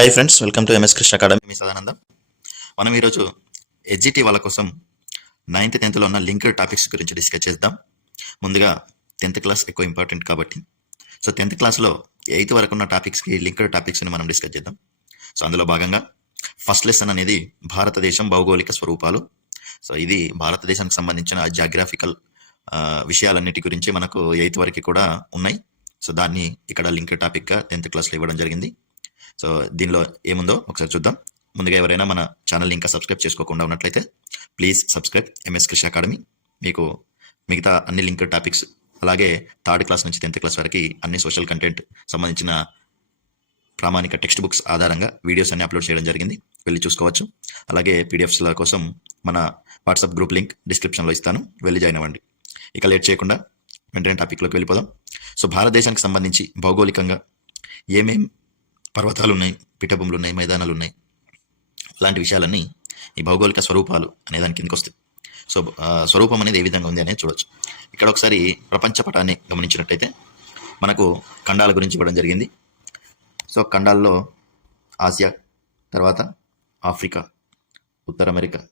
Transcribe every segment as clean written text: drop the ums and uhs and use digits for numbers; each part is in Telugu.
Hi friends, welcome to MS Krishna academy. మీ సదానందం. మనం ఈరోజు ఎస్జిటి వాళ్ళ కోసం 9th 10thలో ఉన్న లింక్డ్ టాపిక్స్ గురించి డిస్కస్ చేద్దాం. ముందుగా 10th క్లాస్ ఎక్కువ ఇంపార్టెంట్ కాబట్టి సో 10th క్లాస్లో 8th వరకు ఉన్న టాపిక్స్కి లింక్డ్ టాపిక్స్ని మనం డిస్కస్ చేద్దాం. సో అందులో భాగంగా ఫస్ట్ లెసన్ అనేది భారతదేశం భౌగోళిక స్వరూపాలు. సో ఇది భారతదేశానికి సంబంధించిన జాగ్రఫికల్ విషయాలన్నిటి గురించి మనకు 8th వరకు కూడా ఉన్నాయి. సో దాన్ని ఇక్కడ లింక్డ్ టాపిక్గా 10th క్లాస్లో ఇవ్వడం జరిగింది. సో దీనిలో ఏముందో ఒకసారి చూద్దాం. ముందుగా ఎవరైనా మన ఛానల్ని ఇంకా సబ్స్క్రైబ్ చేసుకోకుండా ఉన్నట్లయితే please subscribe MS Krishna academy. మీకు మిగతా అన్ని లింక్డ్ టాపిక్స్, అలాగే 3rd క్లాస్ నుంచి 10th క్లాస్ వరకు అన్ని సోషల్ కంటెంట్ సంబంధించిన ప్రామాణిక టెక్స్ట్ బుక్స్ ఆధారంగా వీడియోస్ అన్ని అప్లోడ్ చేయడం జరిగింది. వెళ్ళి చూసుకోవచ్చు. అలాగే పీడిఎఫ్స్ల కోసం మన వాట్సాప్ గ్రూప్ లింక్ డిస్క్రిప్షన్లో ఇస్తాను, వెళ్ళి జాయిన్ అవ్వండి. ఇక లేట్ చేయకుండా వెంటనే టాపిక్లోకి వెళ్ళిపోదాం. సో భారతదేశానికి సంబంధించి భౌగోళికంగా ఏమేం పర్వతాలు ఉన్నాయి, పీఠభూములు ఉన్నాయి, మైదానాలు ఉన్నాయి, అలాంటి విషయాలన్నీ ఈ భౌగోళిక స్వరూపాలు అనే దాని కిందకి వస్తాయి. సో స్వరూపం అనేది ఏ విధంగా ఉంది అనేది చూడవచ్చు. ఇక్కడ ఒకసారి ప్రపంచ పటాన్ని గమనించినట్టయితే మనకు ఖండాల గురించి ఇవ్వడం జరిగింది. సో ఖండాల్లో ఆసియా, తర్వాత ఆఫ్రికా, ఉత్తర అమెరికా,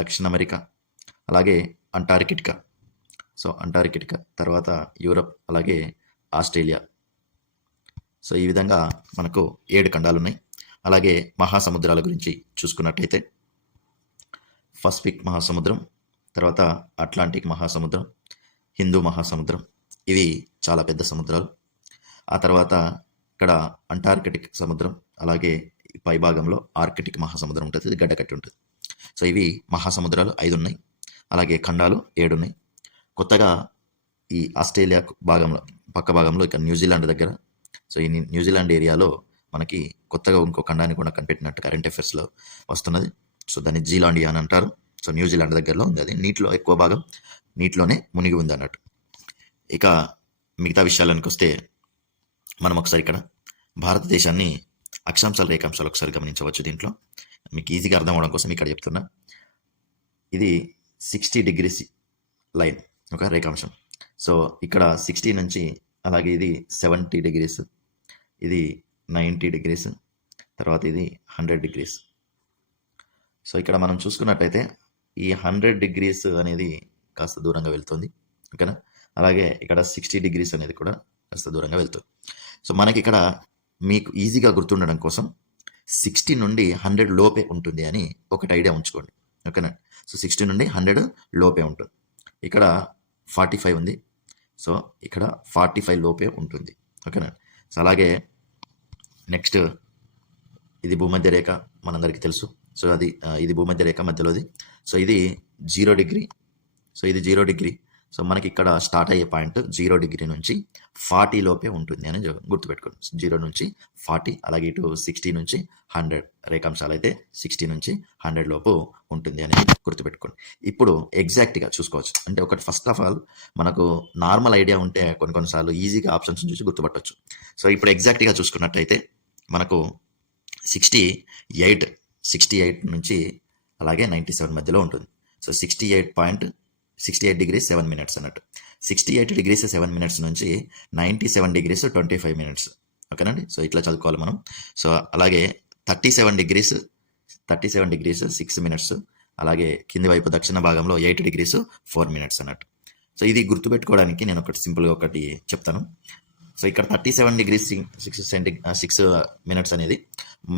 దక్షిణ అమెరికా, అలాగే అంటార్కిటికా. సో అంటార్కిటికా తర్వాత యూరప్, అలాగే ఆస్ట్రేలియా. సో ఈ విధంగా మనకు 7 ఖండాలు ఉన్నాయి. అలాగే మహాసముద్రాల గురించి చూసుకున్నట్టయితే పసిఫిక్ మహాసముద్రం, తర్వాత అట్లాంటిక్ మహాసముద్రం, హిందూ మహాసముద్రం, ఇవి చాలా పెద్ద సముద్రాలు. ఆ తర్వాత ఇక్కడ అంటార్కిటిక్ సముద్రం, అలాగే పై భాగంలో ఆర్కిటిక్ మహాసముద్రం ఉంటుంది, ఇది గడ్డకట్టి ఉంటుంది. సో ఇవి మహాసముద్రాలు 5 ఉన్నాయి. అలాగే ఖండాలు 7 ఉన్నాయి. కొత్తగా ఈ ఆస్ట్రేలియా భాగంలో, పక్క భాగంలో ఇక్కడ న్యూజిలాండ్ దగ్గర, సో ఈ న్యూజిలాండ్ ఏరియాలో మనకి కొత్తగా ఇంకో ఖండాన్ని కూడా కనిపెట్టినట్టు కరెంట్ అఫైర్స్లో వస్తున్నది. సో దాన్ని జీలాండియా అని అంటారు. సో న్యూజిలాండ్ దగ్గరలో ఉంది. అది నీటిలో ఎక్కువ భాగం నీటిలోనే మునిగి ఉంది అన్నట్టు. ఇక మిగతా విషయాలకు వస్తే మనం ఒకసారి ఇక్కడ భారతదేశాన్ని అక్షాంశాలు, రేఖాంశాలు ఒకసారి గమనించవచ్చు. దీంట్లో మీకు ఈజీగా అర్థం అవడం కోసం ఇక్కడ చెప్తున్నా. ఇది 60 degrees లైన్, ఒక రేఖాంశం. సో ఇక్కడ 60 నుంచి, అలాగే ఇది 70 degrees, ఇది 90 degrees, తర్వాత ఇది 100 degrees. సో ఇక్కడ మనం చూసుకున్నట్టయితే ఈ 100 degrees అనేది కాస్త దూరంగా వెళ్తుంది, ఓకేనా. అలాగే ఇక్కడ 60 degrees అనేది కూడా కాస్త దూరంగా వెళ్తుంది. సో మనకి ఇక్కడ మీకు ఈజీగా గుర్తుండడం కోసం 60 నుండి 100 లోపే ఉంటుంది అని ఒకటి ఐడియా ఉంచుకోండి, ఓకేనా. సో 60 నుండి 100 లోపే ఉంటుంది. ఇక్కడ 45 ఉంది. సో ఇక్కడ 45 లోపే ఉంటుంది, ఓకేనా. సో అలాగే నెక్స్ట్ ఇది భూమధ్య రేఖ, మనందరికీ తెలుసు. సో అది ఇది భూమధ్య రేఖ మధ్యలోది. సో ఇది 0 degree. సో ఇది 0 degree. సో మనకి ఇక్కడ స్టార్ట్ అయ్యే పాయింట్ 0 degree నుంచి 40 లోపే ఉంటుంది అని గుర్తుపెట్టుకోండి. 0 నుంచి 40, అలాగే ఇటు 60 నుంచి 100 రేఖాంశాలు అయితే 60 నుంచి 100 లోపు ఉంటుంది అని గుర్తుపెట్టుకోండి. ఇప్పుడు ఎగ్జాక్ట్గా చూసుకోవచ్చు. అంటే ఒకటి ఫస్ట్ ఆఫ్ ఆల్ మనకు నార్మల్ ఐడియా ఉంటే కొన్నిసార్లు ఈజీగా ఆప్షన్స్ చూసి గుర్తుపట్టవచ్చు. సో ఇప్పుడు ఎగ్జాక్ట్గా చూసుకున్నట్టయితే మనకు 68 నుంచి అలాగే 97 మధ్యలో ఉంటుంది. సో 68 degrees 7 minutes అన్నట్టు. 68 degrees 7 minutes నుంచి 97 degrees 25 minutes, ఓకేనండి. సో ఇట్లా చదువుకోవాలి మనం. సో అలాగే 37 degrees 6 minutes, అలాగే కింది వైపు దక్షిణ భాగంలో 8 degrees 4 minutes అన్నట్టు. సో ఇది గుర్తుపెట్టుకోవడానికి నేను ఒకటి సింపుల్గా ఒకటి చెప్తాను. సో ఇక్కడ 37 degrees 6 minutes అనేది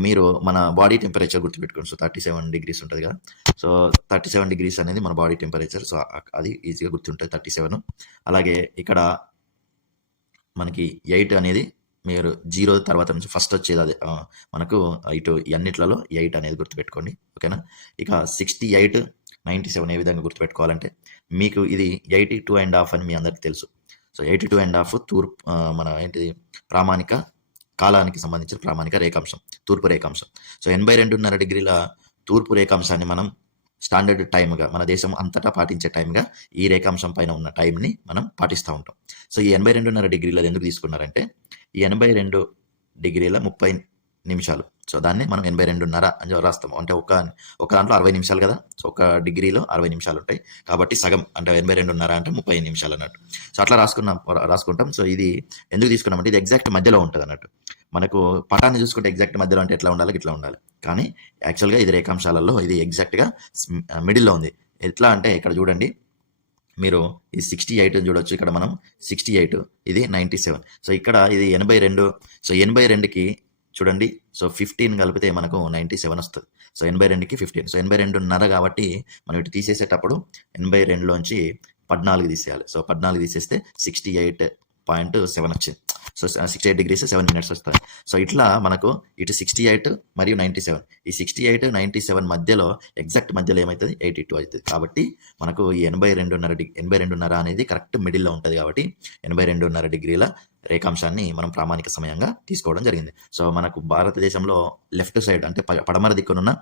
మీరు మన బాడీ టెంపరేచర్ గుర్తుపెట్టుకోండి. సో 37 degrees ఉంటుంది కదా. సో 37 degrees అనేది మన బాడీ టెంపరేచర్. సో అది ఈజీగా గుర్తుంటుంది, 37. అలాగే ఇక్కడ మనకి 8 అనేది మీరు 0 తర్వాత నుంచి ఫస్ట్ వచ్చేది అది మనకు ఇటు అన్నిట్లలో 8 అనేది గుర్తుపెట్టుకోండి, ఓకేనా. ఇక 68, 97 ఏ విధంగా గుర్తుపెట్టుకోవాలంటే మీకు ఇది 82.5 అని మీ అందరికీ తెలుసు. సో 82.5 తూర్పు, మన ఏంటిది ప్రామాణిక కాలానికి సంబంధించిన ప్రామాణిక రేఖాంశం, తూర్పు రేఖాంశం. సో 82.5 degrees తూర్పు రేఖాంశాన్ని మనం స్టాండర్డ్ టైమ్గా, మన దేశం అంతటా పాటించే టైమ్గా ఈ రేఖాంశం పైన ఉన్న టైంని మనం పాటిస్తూ ఉంటాం. సో ఈ 82.5 degrees ఎందుకు తీసుకున్నారంటే ఈ 82 degrees 30 నిమిషాలు. సో దాన్ని మనం 82.5 అని రాస్తాము. అంటే ఒక దాంట్లో 60 నిమిషాలు కదా! సో ఒక డిగ్రీలో 60 నిమిషాలు ఉంటాయి. కాబట్టి సగం అంటే 82.5 అంటే 35 నిమిషాలు అన్నట్టు. సో అట్లా రాసుకుంటాం. సో ఇది ఎందుకు తీసుకున్నామంటే ఇది ఎగ్జాక్ట్ మధ్యలో ఉంటుంది అన్నట్టు. మనకు పటాన్ని చూసుకుంటే ఎగ్జాక్ట్ మధ్యలో అంటే ఎట్లా ఉండాలి, ఇట్లా ఉండాలి. కానీ యాక్చువల్గా ఇది రేఖాంశాలలో ఇది ఎగ్జాక్ట్గా మిడిల్లో ఉంది. ఎట్లా అంటే ఇక్కడ చూడండి, మీరు ఈ 68 చూడొచ్చు. ఇక్కడ మనం 68, ఇది 97. సో ఇక్కడ ఇది 82. సో 82కి చూడండి, సో 15 కలిపితే మనకు 97 వస్తుంది. సో 82కి 15. సో 82.5 కాబట్టి మనం ఇటు తీసేసేటప్పుడు 82లోంచి 14 తీసేయాలి. సో 14 తీసేస్తే 68.7 వచ్చింది. సో 68 degrees 7 minutes వస్తుంది. సో ఇట్లా మనకు ఇటు 68 మరియు 97, ఈ 68, 97 మధ్యలో ఎగ్జాక్ట్ మధ్యలో ఏమవుతుంది, 82 అవుతుంది. కాబట్టి మనకు ఈ 82.5 అనేది కరెక్ట్ మిడిల్లో ఉంటుంది. కాబట్టి 82.5 డిగ్రీల రేఖాంశాన్ని మనం ప్రామాణిక సమయంగా తీసుకోవడం జరిగింది. సో మనకు భారతదేశంలో లెఫ్ట్ సైడ్ అంటే పడమర దిక్కునున్న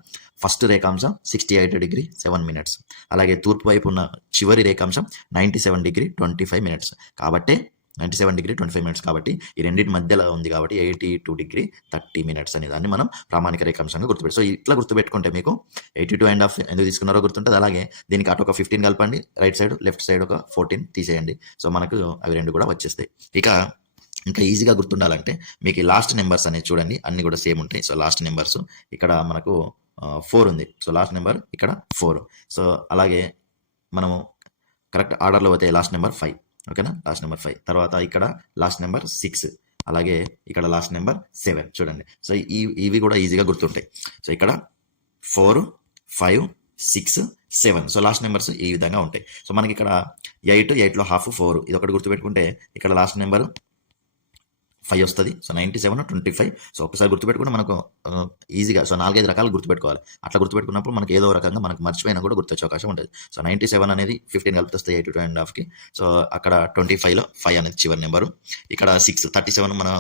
ఫస్ట్ రేఖాంశం 68 degree 7 minutes. అలాగే తూర్పు వైపు ఉన్న చివరి రేఖాంశం 97 degree 25 minutes. కాబట్టి 97 degree 25 minutes కాబట్టి ఈ రెండింటి మధ్యలో ఉంది. కాబట్టి 82 degree 30 minutes అనే దాన్ని మనం ప్రామాణిక రేఖాంశంగా గుర్తుపెట్టాం. సో ఇట్లా గుర్తుపెట్టుకుంటే మీకు 82.5 ఎందుకు తీసుకున్నారో గుర్తుంటుంది. అలాగే దీనికి అటు ఒక 15 కలపండి, రైట్ సైడ్, లెఫ్ట్ సైడ్ ఒక 14 తీసేయండి. సో మనకు అవి రెండు కూడా వచ్చేస్తాయి. ఇక ఇంకా ఈజీగా గుర్తుండాలంటే మీకు ఈ లాస్ట్ నెంబర్స్ అనేది చూడండి, అన్ని కూడా సేమ్ ఉంటాయి. సో లాస్ట్ నెంబర్స్ ఇక్కడ మనకు 4 ఉంది. సో లాస్ట్ నెంబర్ ఇక్కడ 4. సో అలాగే మనము కరెక్ట్ ఆర్డర్లో పోతే లాస్ట్ నెంబర్ 5. ఓకేనా, లాస్ట్ నెంబర్ 5. తర్వాత ఇక్కడ లాస్ట్ నెంబర్ 6. అలాగే ఇక్కడ లాస్ట్ నెంబర్ 7 చూడండి. సో ఇవి కూడా ఈజీగా గుర్తుంటాయి. సో ఇక్కడ 4, 5, 6, 7. సో లాస్ట్ నెంబర్స్ ఈ విధంగా ఉంటాయి. సో మనకి ఇక్కడ 8లో హాఫ్ 4, ఇది ఒకటి గుర్తుపెట్టుకుంటే ఇక్కడ లాస్ట్ నెంబర్ 5 వస్తుంది. సో 97, 25. సో ఒకసారి గుర్తుపెట్టుకుంటే మనకు ఈజీగా సో 4-5 రకాలు గుర్తుపెట్టుకోవాలి. అట్లా గుర్తుపెట్టుకున్నప్పుడు మనకి ఏదో రకంగా మనకు మర్చిపోయినా కూడా గుర్తొచ్చే అవకాశం ఉంటుంది. సో 97 అనేది 15 కలిపితే వస్తాయి 82.5కి. సో అక్కడ 25లో 5 అనేది చివరి నెంబరు. ఇక్కడ 6, 37 మన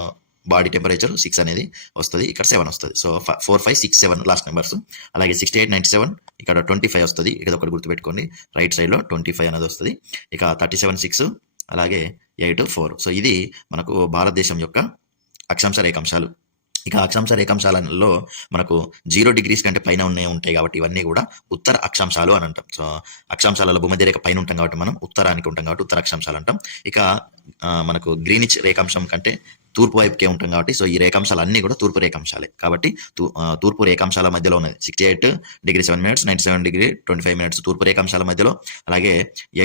బాడీ టెంపరేచర్ 6 అనేది వస్తుంది. ఇక్కడ 7 వస్తుంది. So 4, 5, 6, 7 last numbers. అలాగే 68, 97 ఇక్కడ 25 వస్తుంది. ఇక్కడ ఒకటి గుర్తుపెట్టుకోండి, రైట్ సైడ్లో 25 అనేది వస్తుంది. ఇక 37, 6 అలాగే 8, 4. సో ఇది మనకు భారతదేశం యొక్క అక్షాంశ రేఖాంశాలు. ఇక అక్షాంశ రేఖాంశాలలో మనకు 0 degrees కంటే పైన ఉంటాయి కాబట్టి ఇవన్నీ కూడా ఉత్తర అక్షాంశాలు అని అంటాం. సో అక్షాంశాలలో భూమధ్య రేఖ పైన ఉంటాం కాబట్టి మనం ఉత్తరానికి ఉంటాం కాబట్టి ఉత్తర అక్షాంశాలు అంటాం. ఇక మనకు గ్రీనిచ్ రేఖాంశం కంటే తూర్పు వైపుకే ఉంటాం కాబట్టి సో ఈ రేఖాంశాలు అన్నీ కూడా తూర్పు రేఖాంశాలే. కాబట్టి తూర్పు రేఖాంశాల మధ్యలో ఉన్నది 68 degree 7 minutes, 97 degree 25 minutes తూర్పు రేఖాంశాల మధ్యలో. అలాగే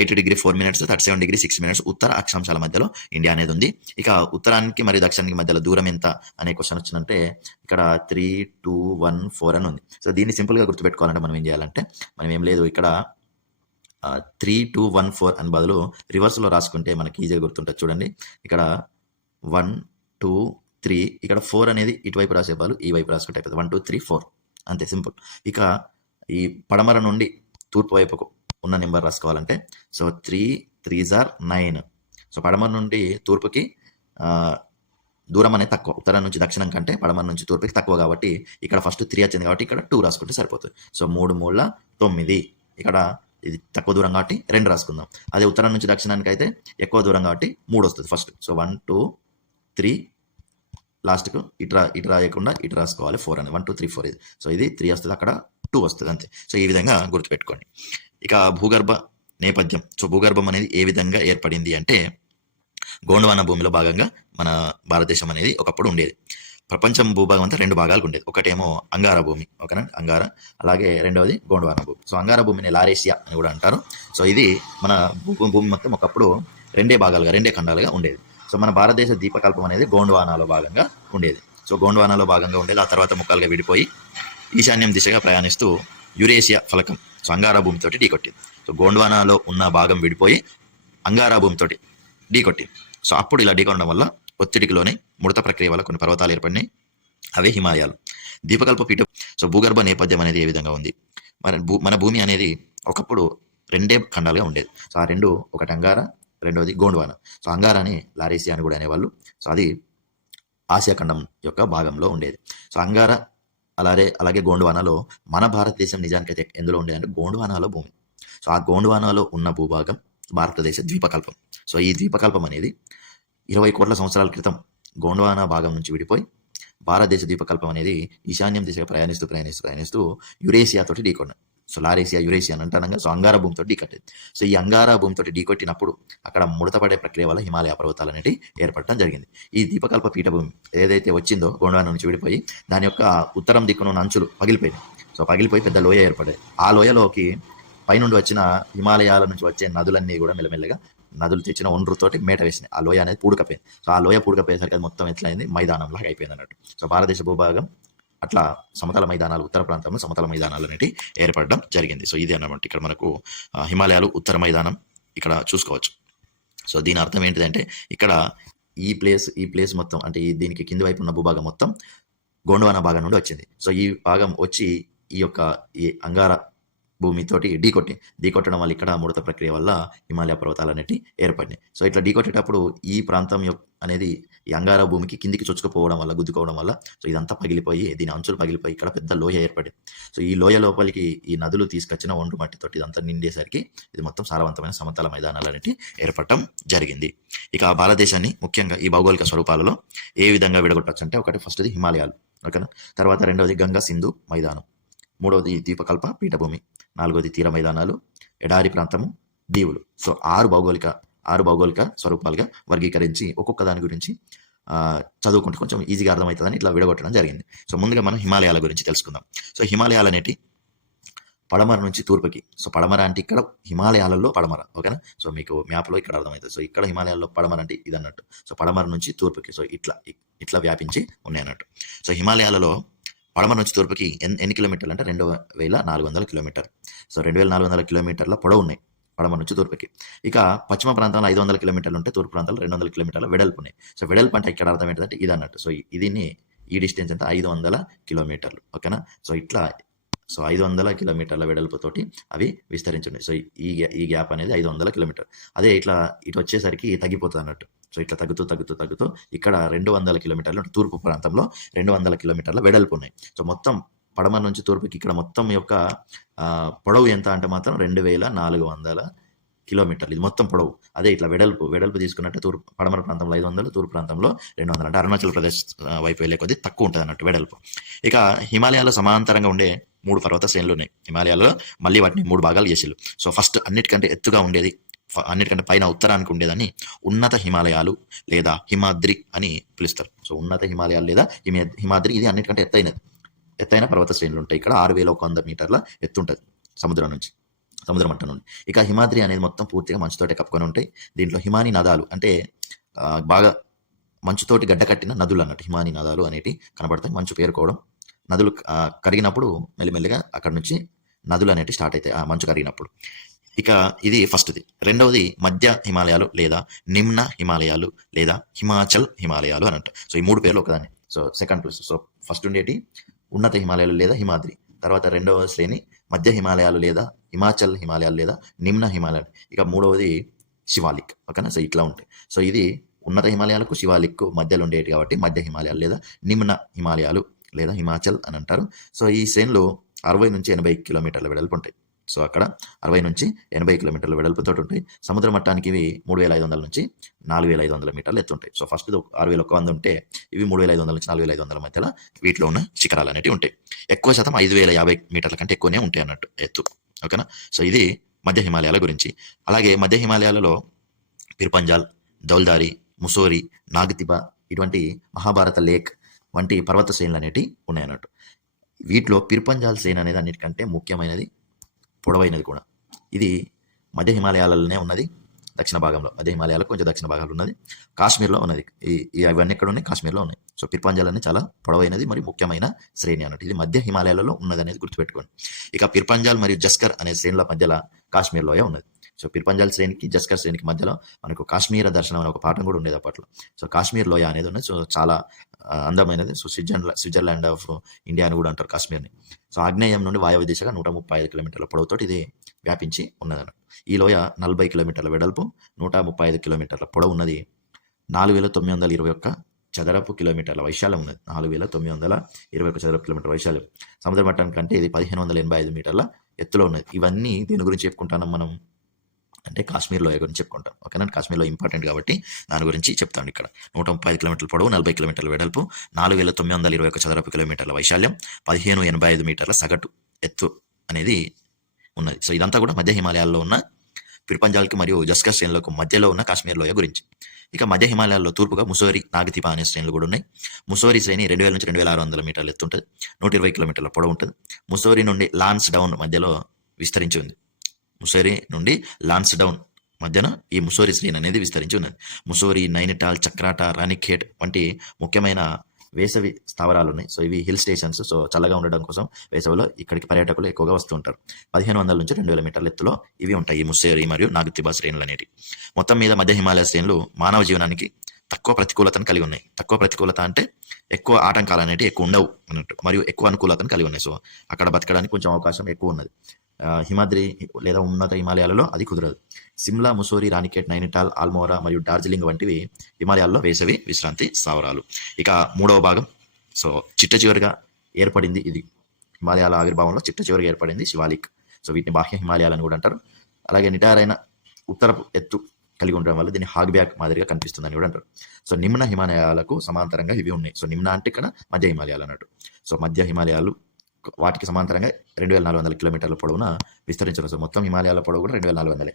8 degree 4 minutes, 37 degree 6 minutes ఉత్తర అక్షాంశాల మధ్యలో ఇండియా అనేది ఉంది. ఇక ఉత్తరానికి మరియు దక్షిణానికి మధ్యలో దూరం ఎంత అనే క్వశ్చన్ వచ్చిందంటే ఇక్కడ 3, 2, 1, 4 అని ఉంది. సో దీన్ని సింపుల్గా గుర్తుపెట్టుకోవాలంటే మనం ఏం చేయాలంటే మనం ఏం లేదు, ఇక్కడ 3, 2, 1, 4 అని బదులు రివర్స్లో రాసుకుంటే మనకి ఈజీగా గుర్తుంటుంది. చూడండి, ఇక్కడ 1, 2, 3, ఇక్కడ 4 అనేది ఇటువైపు రాసే వాళ్ళు ఈ వైపు రాసుకుంటే అయిపోతుంది. 1, 2, 3, 4 అంతే, సింపుల్. ఇక ఈ పడమర నుండి తూర్పు వైపుకు ఉన్న నెంబర్ రాసుకోవాలంటే సో 3, 3s are 9. సో పడమర నుండి తూర్పుకి దూరం అనేది తక్కువ, ఉత్తరం నుంచి దక్షిణం కంటే పడమర నుంచి తూర్పుకి తక్కువ కాబట్టి ఇక్కడ ఫస్ట్ 3 వచ్చింది కాబట్టి ఇక్కడ 2 రాసుకుంటే సరిపోతుంది. సో 3, 3, 9. ఇక్కడ ఇది తక్కువ దూరం కాబట్టి 2 రాసుకుందాం. అదే ఉత్తరం నుంచి దక్షిణానికి అయితే ఎక్కువ దూరం కాబట్టి 3 వస్తుంది ఫస్ట్. సో 1, 2, 3 లాస్ట్కు ఇటు రాయకుండా ఇటు రాసుకోవాలి 4 అని. 1, 2, 3, 4 ఇది. సో ఇది 3 వస్తుంది, అక్కడ 2 వస్తుంది అంతే. సో ఈ విధంగా గుర్తుపెట్టుకోండి. ఇక భూగర్భ నేపథ్యం. సో భూగర్భం అనేది ఏ విధంగా ఏర్పడింది అంటే గోండ్వానా భూమిలో భాగంగా మన భారతదేశం అనేది ఒకప్పుడు ఉండేది. ప్రపంచం భూభాగం అంతా 2 భాగాలకు ఉండేది. ఒకటేమో అంగార భూమి, ఓకేనా, అంగార. అలాగే రెండవది గోండ్వానా భూమి. సో అంగార భూమిని లారేషియా అని కూడా అంటారు. సో ఇది మన భూమి మొత్తం ఒకప్పుడు 2 ఖండాలుగా ఉండేది. సో మన భారతదేశ ద్వీపకల్పం అనేది గోండ్వానాలో భాగంగా ఉండేది. సో గోండ్వానాలో భాగంగా ఉండేది. ఆ తర్వాత ముక్కలుగా విడిపోయి ఈశాన్యం దిశగా ప్రయాణిస్తూ యురేషియా ఫలకం సో అంగారా భూమితోటి ఢీకొట్టింది. సో గోండ్వానాలో ఉన్న భాగం విడిపోయి అంగారా భూమితోటి ఢీకొట్టింది. సో అప్పుడు ఇలా ఢీకొనడం వల్ల ఒత్తిడికిలోనే ముడత ప్రక్రియ వల్ల కొన్ని పర్వతాలు ఏర్పడినాయి, అవే హిమాలయాలు. ద్వీపకల్ప పీఠం. సో భూగర్భ నేపథ్యం అనేది ఏ విధంగా ఉంది, మన భూమి అనేది ఒకప్పుడు 2 ఖండాలుగా ఉండేది. సో ఆ 2, ఒకటి అంగారా, రెండవది గోండ్వానా. సో అంగారాని లారేసియా అని కూడా అనేవాళ్ళు. సో అది ఆసియా ఖండం యొక్క భాగంలో ఉండేది. సో అంగారా అలాగే గోండ్వానాలో మన భారతదేశం నిజానికి అయితే ఎందులో ఉండేదంటే గోండ్వానాలో భూమి. సో ఆ గోండ్వానాలో ఉన్న భూభాగం భారతదేశ ద్వీపకల్పం. సో ఈ ద్వీపకల్పం అనేది 20 కోట్ల సంవత్సరాల క్రితం గోండ్వానా భాగం నుంచి విడిపోయి భారతదేశ ద్వీపకల్పం అనేది ఈశాన్యం దిశగా ప్రయాణిస్తూ యురేషియా తోటి ఢీకొన్నాయి. సో లారేసియా యురేషియా అని అంటాను. సో అంగారా భూమితో ఢీకొట్టింది. సో ఈ అంగారా భూమితో ఢీకొట్టినప్పుడు అక్కడ ముడతపడే ప్రక్రియ వల్ల హిమాలయ పర్వతాలు అనేవి ఏర్పడటం జరిగింది. ఈ ద్వీపకల్ప పీఠభూమి ఏదైతే వచ్చిందో గోండ్వానా నుంచి విడిపోయి దాని యొక్క ఉత్తరం దిక్కున అంచులు పగిలిపోయింది. సో పగిలిపోయి పెద్ద లోయ ఏర్పడేది. ఆ లోయలోకి పైనుండి వచ్చిన హిమాలయాల నుంచి వచ్చే నదులన్నీ కూడా మెల్లమెల్లగా నదులు తెచ్చిన ఒండ్రుతోటి మేట వేసినాయి. ఆ లోయ అనేది పూడకపోయింది. సో ఆ లోయ పూడకపోయేసరికి అది మొత్తం ఎట్లయింది, మైదానంలాగా అయిపోయింది అన్నట్టు. సో భారతదేశ భూభాగం అట్లా సమతల మైదానాలు, ఉత్తర ప్రాంతంలో సమతల మైదానాలు అనేవి ఏర్పడడం జరిగింది. సో ఇది అన్నమాట ఇక్కడ మనకు హిమాలయాలు ఉత్తర మైదానం ఇక్కడ చూసుకోవచ్చు. సో దీని అర్థం ఏంటిదంటే ఇక్కడ ఈ ప్లేస్ మొత్తం అంటే దీనికి కింది వైపు ఉన్న భూభాగం మొత్తం గోండ్వానా భాగం నుండి వచ్చింది. సో ఈ భాగం వచ్చి ఈ అంగార భూమితోటి ఢీకొట్టడం వల్ల ఇక్కడ ముడత ప్రక్రియ వల్ల హిమాలయ పర్వతాలు అనేవి ఏర్పడినాయి. సో ఇట్లా ఢీకొట్టేటప్పుడు ఈ ప్రాంతం అనేది ఈ అంగార భూమికి కిందికి చొచ్చుకుపోవడం వల్ల, గుద్దుకోవడం వల్ల సో ఇదంతా పగిలిపోయి దీని అంచులు పగిలిపోయి ఇక్కడ పెద్ద లోయ ఏర్పడింది. సో ఈ లోయ లోపలికి ఈ నదులు తీసుకొచ్చిన ఒండ్రు మట్టితోటి ఇదంతా నిండేసరికి ఇది మొత్తం సారవంతమైన సమతల మైదానాలు అనేవి ఏర్పడటం జరిగింది. ఇక భారతదేశాన్ని ముఖ్యంగా ఈ భౌగోళిక స్వరూపాలలో ఏ విధంగా విడగొట్టచ్చు అంటే ఒకటి ఫస్ట్ది హిమాలయాలు, ఓకేనా. తర్వాత రెండవది గంగా సింధు మైదానం, మూడవది ద్వీపకల్ప పీఠభూమి, నాలుగవది తీర మైదానాలు, ఎడారి ప్రాంతము, దీవులు. సో ఆరు భౌగోళిక స్వరూపాలుగా వర్గీకరించి ఒక్కొక్క దాని గురించి చదువుకుంటే కొంచెం ఈజీగా అర్థమవుతుందని ఇట్లా విడగొట్టడం జరిగింది. సో ముందుగా మనం హిమాలయాల గురించి తెలుసుకుందాం. సో హిమాలయాలు అనేటి పడమర నుంచి తూర్పుకి. సో పడమర అంటే ఇక్కడ హిమాలయాలలో పడమర, ఓకేనా. సో మీకు మ్యాప్లో ఇక్కడ అర్థమవుతుంది. సో ఇక్కడ హిమాలయాల్లో పడమర అంటే ఇది అన్నట్టు. సో పడమర నుంచి తూర్పుకి సో ఇట్లా వ్యాపించి ఉన్నాయి అన్నట్టు. సో హిమాలయాలలో పడమర నుంచి తూర్పుకి ఎన్ని కిలోమీటర్లు అంటే 2400 కిలోమీటర్లు. సో 2400 కిలోమీటర్ల పొడవు ఉన్నాయి పడమర నుంచి తూర్పుకి. ఇక పశ్చిమ ప్రాంతంలో 500 కిలోమీటర్లు ఉంటే తూర్పు ప్రాంతాల్లో 200 కిలోమీటర్ల వెడల్పు ఉన్నాయి. సో వెడల్పు అంటే ఇక్కడ అర్థం ఏంటంటే ఇది అన్నట్టు. సో ఈ డిస్టెన్స్ అంటే 500 కిలోమీటర్లు, ఓకేనా. సో 500 కిలోమీటర్ల వెడల్పుతోటి అవి విస్తరించున్నాయి. సో ఈ గ్యాప్ అనేది 500 కిలోమీటర్. అదే ఇటు వచ్చేసరికి తగ్గిపోతుంది అన్నట్టు. సో ఇట్లా తగ్గుతూ ఇక్కడ 200 కిలోమీటర్లు తూర్పు ప్రాంతంలో 200 కిలోమీటర్ల వెడల్పు ఉన్నాయి. సో మొత్తం పడమర నుంచి తూర్పుకి ఇక్కడ మొత్తం యొక్క పొడవు ఎంత అంటే మాత్రం 2400 కిలోమీటర్లు. ఇది మొత్తం పొడవు. అదే ఇట్లా వెడల్పు తీసుకున్నట్టు పడమర ప్రాంతంలో 500, తూర్పు ప్రాంతంలో 200 అంటే అరుణాచల్ ప్రదేశ్ వైపు వెళ్ళే కొద్దీ తక్కువ ఉంటుంది అన్నట్టు వెడల్పు. ఇక హిమాలయాల్లో సమాంతరంగా ఉండే 3 పర్వత శ్రేణులు ఉన్నాయి. హిమాలయాల్లో మళ్ళీ వాటిని 3 భాగాలు చేసిళ్ళు. సో ఫస్ట్ అన్నిటికంటే ఎత్తుగా ఉండేది, అన్నిటికంటే పైన ఉత్తరానికి ఉండేదని ఉన్నత హిమాలయాలు లేదా హిమాద్రి అని పిలుస్తారు. సో ఉన్నత హిమాలయాలు లేదా హిమాద్రి ఇది అన్నిటికంటే ఎత్తైన పర్వత శ్రేణులు ఉంటాయి. ఇక్కడ 6100 మీటర్ల ఎత్తు ఉంటుంది సముద్ర మట్టం నుండి. ఇక హిమాద్రి అనేది మొత్తం పూర్తిగా మంచుతోటే కప్పుకొని ఉంటాయి. దీంట్లో హిమాని నదాలు అంటే బాగా మంచుతోటి గడ్డ కట్టిన నదులు అన్నట్టు హిమాని నదాలు అనేవి కనబడతాయి. మంచు పేరుకోవడం, నదులు కరిగినప్పుడు మెల్లిమెల్లిగా అక్కడ నుంచి నదులు అనేవి స్టార్ట్ అవుతాయి ఆ మంచు కరిగినప్పుడు. ఇక ఇది ఫస్ట్ది. రెండవది మధ్య హిమాలయాలు లేదా నిమ్న హిమాలయాలు లేదా హిమాచల్ హిమాలయాలు అని అంటారు. సో ఈ 3 పేర్లు ఒకదాన్ని. So second place. So first ఉండేటి ఉన్నత హిమాలయాలు లేదా హిమాద్రి, తర్వాత రెండవ శ్రేణి మధ్య హిమాలయాలు లేదా హిమాచల్ హిమాలయాలు లేదా నిమ్న హిమాలయాలు, ఇక మూడవది శివాలిక్, ఓకేనా. సో ఇట్లా ఉంటాయి. సో ఇది ఉన్నత హిమాలయాలకు శివాలిక్ మధ్యలో ఉండేటి కాబట్టి మధ్య హిమాలయాలు లేదా నిమ్న హిమాలయాలు లేదా హిమాచల్ అని అంటారు. సో ఈ శ్రేణులు 60 నుంచి 80 కిలోమీటర్ల వెడల్పు ఉంటాయి. సో అక్కడ 60 నుంచి 80 కిలోమీటర్ల వెడల్పుతో ఉంటాయి. సముద్ర మట్టానికి ఇవి 3500 నుంచి 4500 మీటర్లు ఎత్తుంటాయి. సో ఫస్ట్ 6100 ఉంటే ఇవి 3500 నుంచి 4500 మధ్యలో వీటిలో ఉన్న శిఖరాలు అనేవి ఉంటాయి. ఎక్కువ శాతం 5050 మీటర్ల కంటే ఎక్కువనే ఉంటాయి అన్నట్టు ఎత్తు, ఓకేనా. సో ఇది మధ్య హిమాలయాల గురించి. అలాగే మధ్య హిమాలయాలలో పిర్పంజాల్, దౌల్దారి, ముసోరి, నాగ్తిబా ఇటువంటి మహాభారత లేక్ వంటి పర్వత శ్రేణులు అనేవి ఉన్నాయన్నట్టు. వీటిలో పిర్పంజాల్ శ్రేణి అనేది అన్నిటికంటే ముఖ్యమైనది, పొడవైనది కూడా. ఇది మధ్య హిమాలయాలలోనే ఉన్నది, దక్షిణ భాగంలో. మధ్య హిమాలయాలకు కొంచెం దక్షిణ భాగంలో ఉన్నది, కాశ్మీర్లో ఉన్నది. ఇవన్నీ ఎక్కడ ఉన్నాయి? కాశ్మీర్లో ఉన్నాయి. సో పిర్పంజాల్ అనేది చాలా పొడవైనది మరియు ముఖ్యమైన శ్రేణి అన్నట్టు. ఇది మధ్య హిమాలయాలలో ఉన్నది అనేది గుర్తుపెట్టుకోండి. ఇక పిర్పంజాల్ మరియు జస్కర్ అనే శ్రేణుల మధ్యలో కాశ్మీర్లోయే ఉన్నది. సో పిర్పంజాల్ శ్రేణికి జస్కర్ శ్రేణికి మధ్యలో మనకు కాశ్మీర దర్శనం అనే ఒక పాఠం కూడా ఉండేది అప్పట్లో. సో కాశ్మీర్ లోయ అనేది ఉన్నది. సో చాలా అందమైనది. సో స్విట్జర్లాండ్ ఆఫ్ ఇండియా అని కూడా అంటారు కాశ్మీర్ని. సో ఆగ్నేయం నుండి వాయవ్య దిశగా 135 కిలోమీటర్ల పొడవుతో ఇది వ్యాపించి ఉన్నదన్నట్టు. ఈ లోయ 40 కిలోమీటర్ల వెడల్పు, 135 కిలోమీటర్ల పొడవు ఉన్నది. 4921 చదరపు కిలోమీటర్ల వైశాల్యం ఉన్నది. 4921 చదరపు కిలోమీటర్ల వైశాల్యం. సముద్ర మట్టం కంటే ఇది 1585 మీటర్ల ఎత్తులో ఉన్నది. ఇవన్నీ దీని గురించి చెప్పుకుంటున్నాం మనం. అంటే కాశ్మీర్ లోయ గురించి చెప్పుకుంటాం. ఓకేనా, కాశ్మీర్లో ఇంపార్టెంట్ కాబట్టి దాని గురించి చెప్తాను. ఇక్కడ 135 కిలోమీటర్ల పొడవు, 40 కిలోమీటర్ల వెడల్పు, 4921 చదరపు కిలోమీటర్ల వైశాల్యం, 1585 మీటర్ల సగటు ఎత్తు అనేది ఉన్నది. సో ఇదంతా కూడా మధ్య హిమాలయాల్లో ఉన్న పిర్పంజాల్కి మరియు జస్కర్ శ్రేణులకు మధ్యలో ఉన్న కాశ్మీర్ లోయ గురించి. ఇక మధ్య హిమాలయాల్లో తూర్పుగా ముసోరి, నాగతిపా అనే శ్రేణులు కూడా ఉన్నాయి. ముసోరి శ్రేణి 2000 నుంచి 2600 మీటర్ల ఎత్తు ఉంటుంది, 120 కిలోమీటర్ల పొడవు ఉంటుంది. ముసోరి నుండి లాన్స్ డౌన్ మధ్యలో విస్తరించి ఉంది. ముసోరి నుండి లాన్స్ డౌన్ మధ్యన ఈ ముసోరి శ్రేణి అనేది విస్తరించి ఉన్నది. ముసోరి, నైనిటాల్, చక్రాటా, రాణిఖేట్ వంటి ముఖ్యమైన వేసవి స్థావరాలు ఉన్నాయి. సో ఇవి హిల్ స్టేషన్స్. సో చల్లగా ఉండడం కోసం వేసవిలో ఇక్కడికి పర్యాటకులు ఎక్కువగా వస్తూ ఉంటారు. 1500 నుంచి 2000 మీటర్ల ఎత్తులో ఇవి ఉంటాయి, ఈ ముస్సేరి మరియు నాగతిబా శ్రేణులు అనేవి. మొత్తం మీద మధ్య హిమాలయ శ్రేణులు మానవ జీవనానికి తక్కువ ప్రతికూలతను కలిగి ఉన్నాయి. తక్కువ ప్రతికూలత అంటే ఎక్కువ ఆటంకాలు అనేవి ఎక్కువ ఉండవు అన్నట్టు, మరియు ఎక్కువ అనుకూలతను కలిగి ఉన్నాయి. సో అక్కడ బతకడానికి కొంచెం అవకాశం ఎక్కువ ఉన్నది. హిమాద్రి లేదా ఉన్నత హిమాలయాలలో అది కుదరదు. సిమ్లా, ముసోరి, రాణిఖేట్, నైనిటాల్, ఆల్మోరా మరియు డార్జిలింగ్ వంటివి హిమాలయాల్లో వేసవి విశ్రాంతి స్థావరాలు. ఇక మూడవ భాగం, సో చిట్ట చివరిగా ఏర్పడింది ఇది. హిమాలయాల ఆవిర్భావంలో చిట్ట చివరిగా ఏర్పడింది శివాలిక్. సో వీటిని బాహ్య హిమాలయాలని కూడా అంటారు. అలాగే నిటారైన ఉత్తరపు ఎత్తు కలిగి ఉండడం వల్ల దీన్ని హాగ్ బ్యాక్ మాదిరిగా కనిపిస్తుందని కూడా అంటారు. సో నిమ్న హిమాలయాలకు సమాంతరంగా ఇవి ఉన్నాయి. సో నిమ్న అంటే ఇక్కడ మధ్య హిమాలయాలు అన్నట్టు. సో మధ్య హిమాలయాలు వాటికి సమాంతరంగా 2400 కిలోమీటర్ల పొడవున విస్తరించిన. సో మొత్తం హిమాలయాల పొడవు కూడా 2400.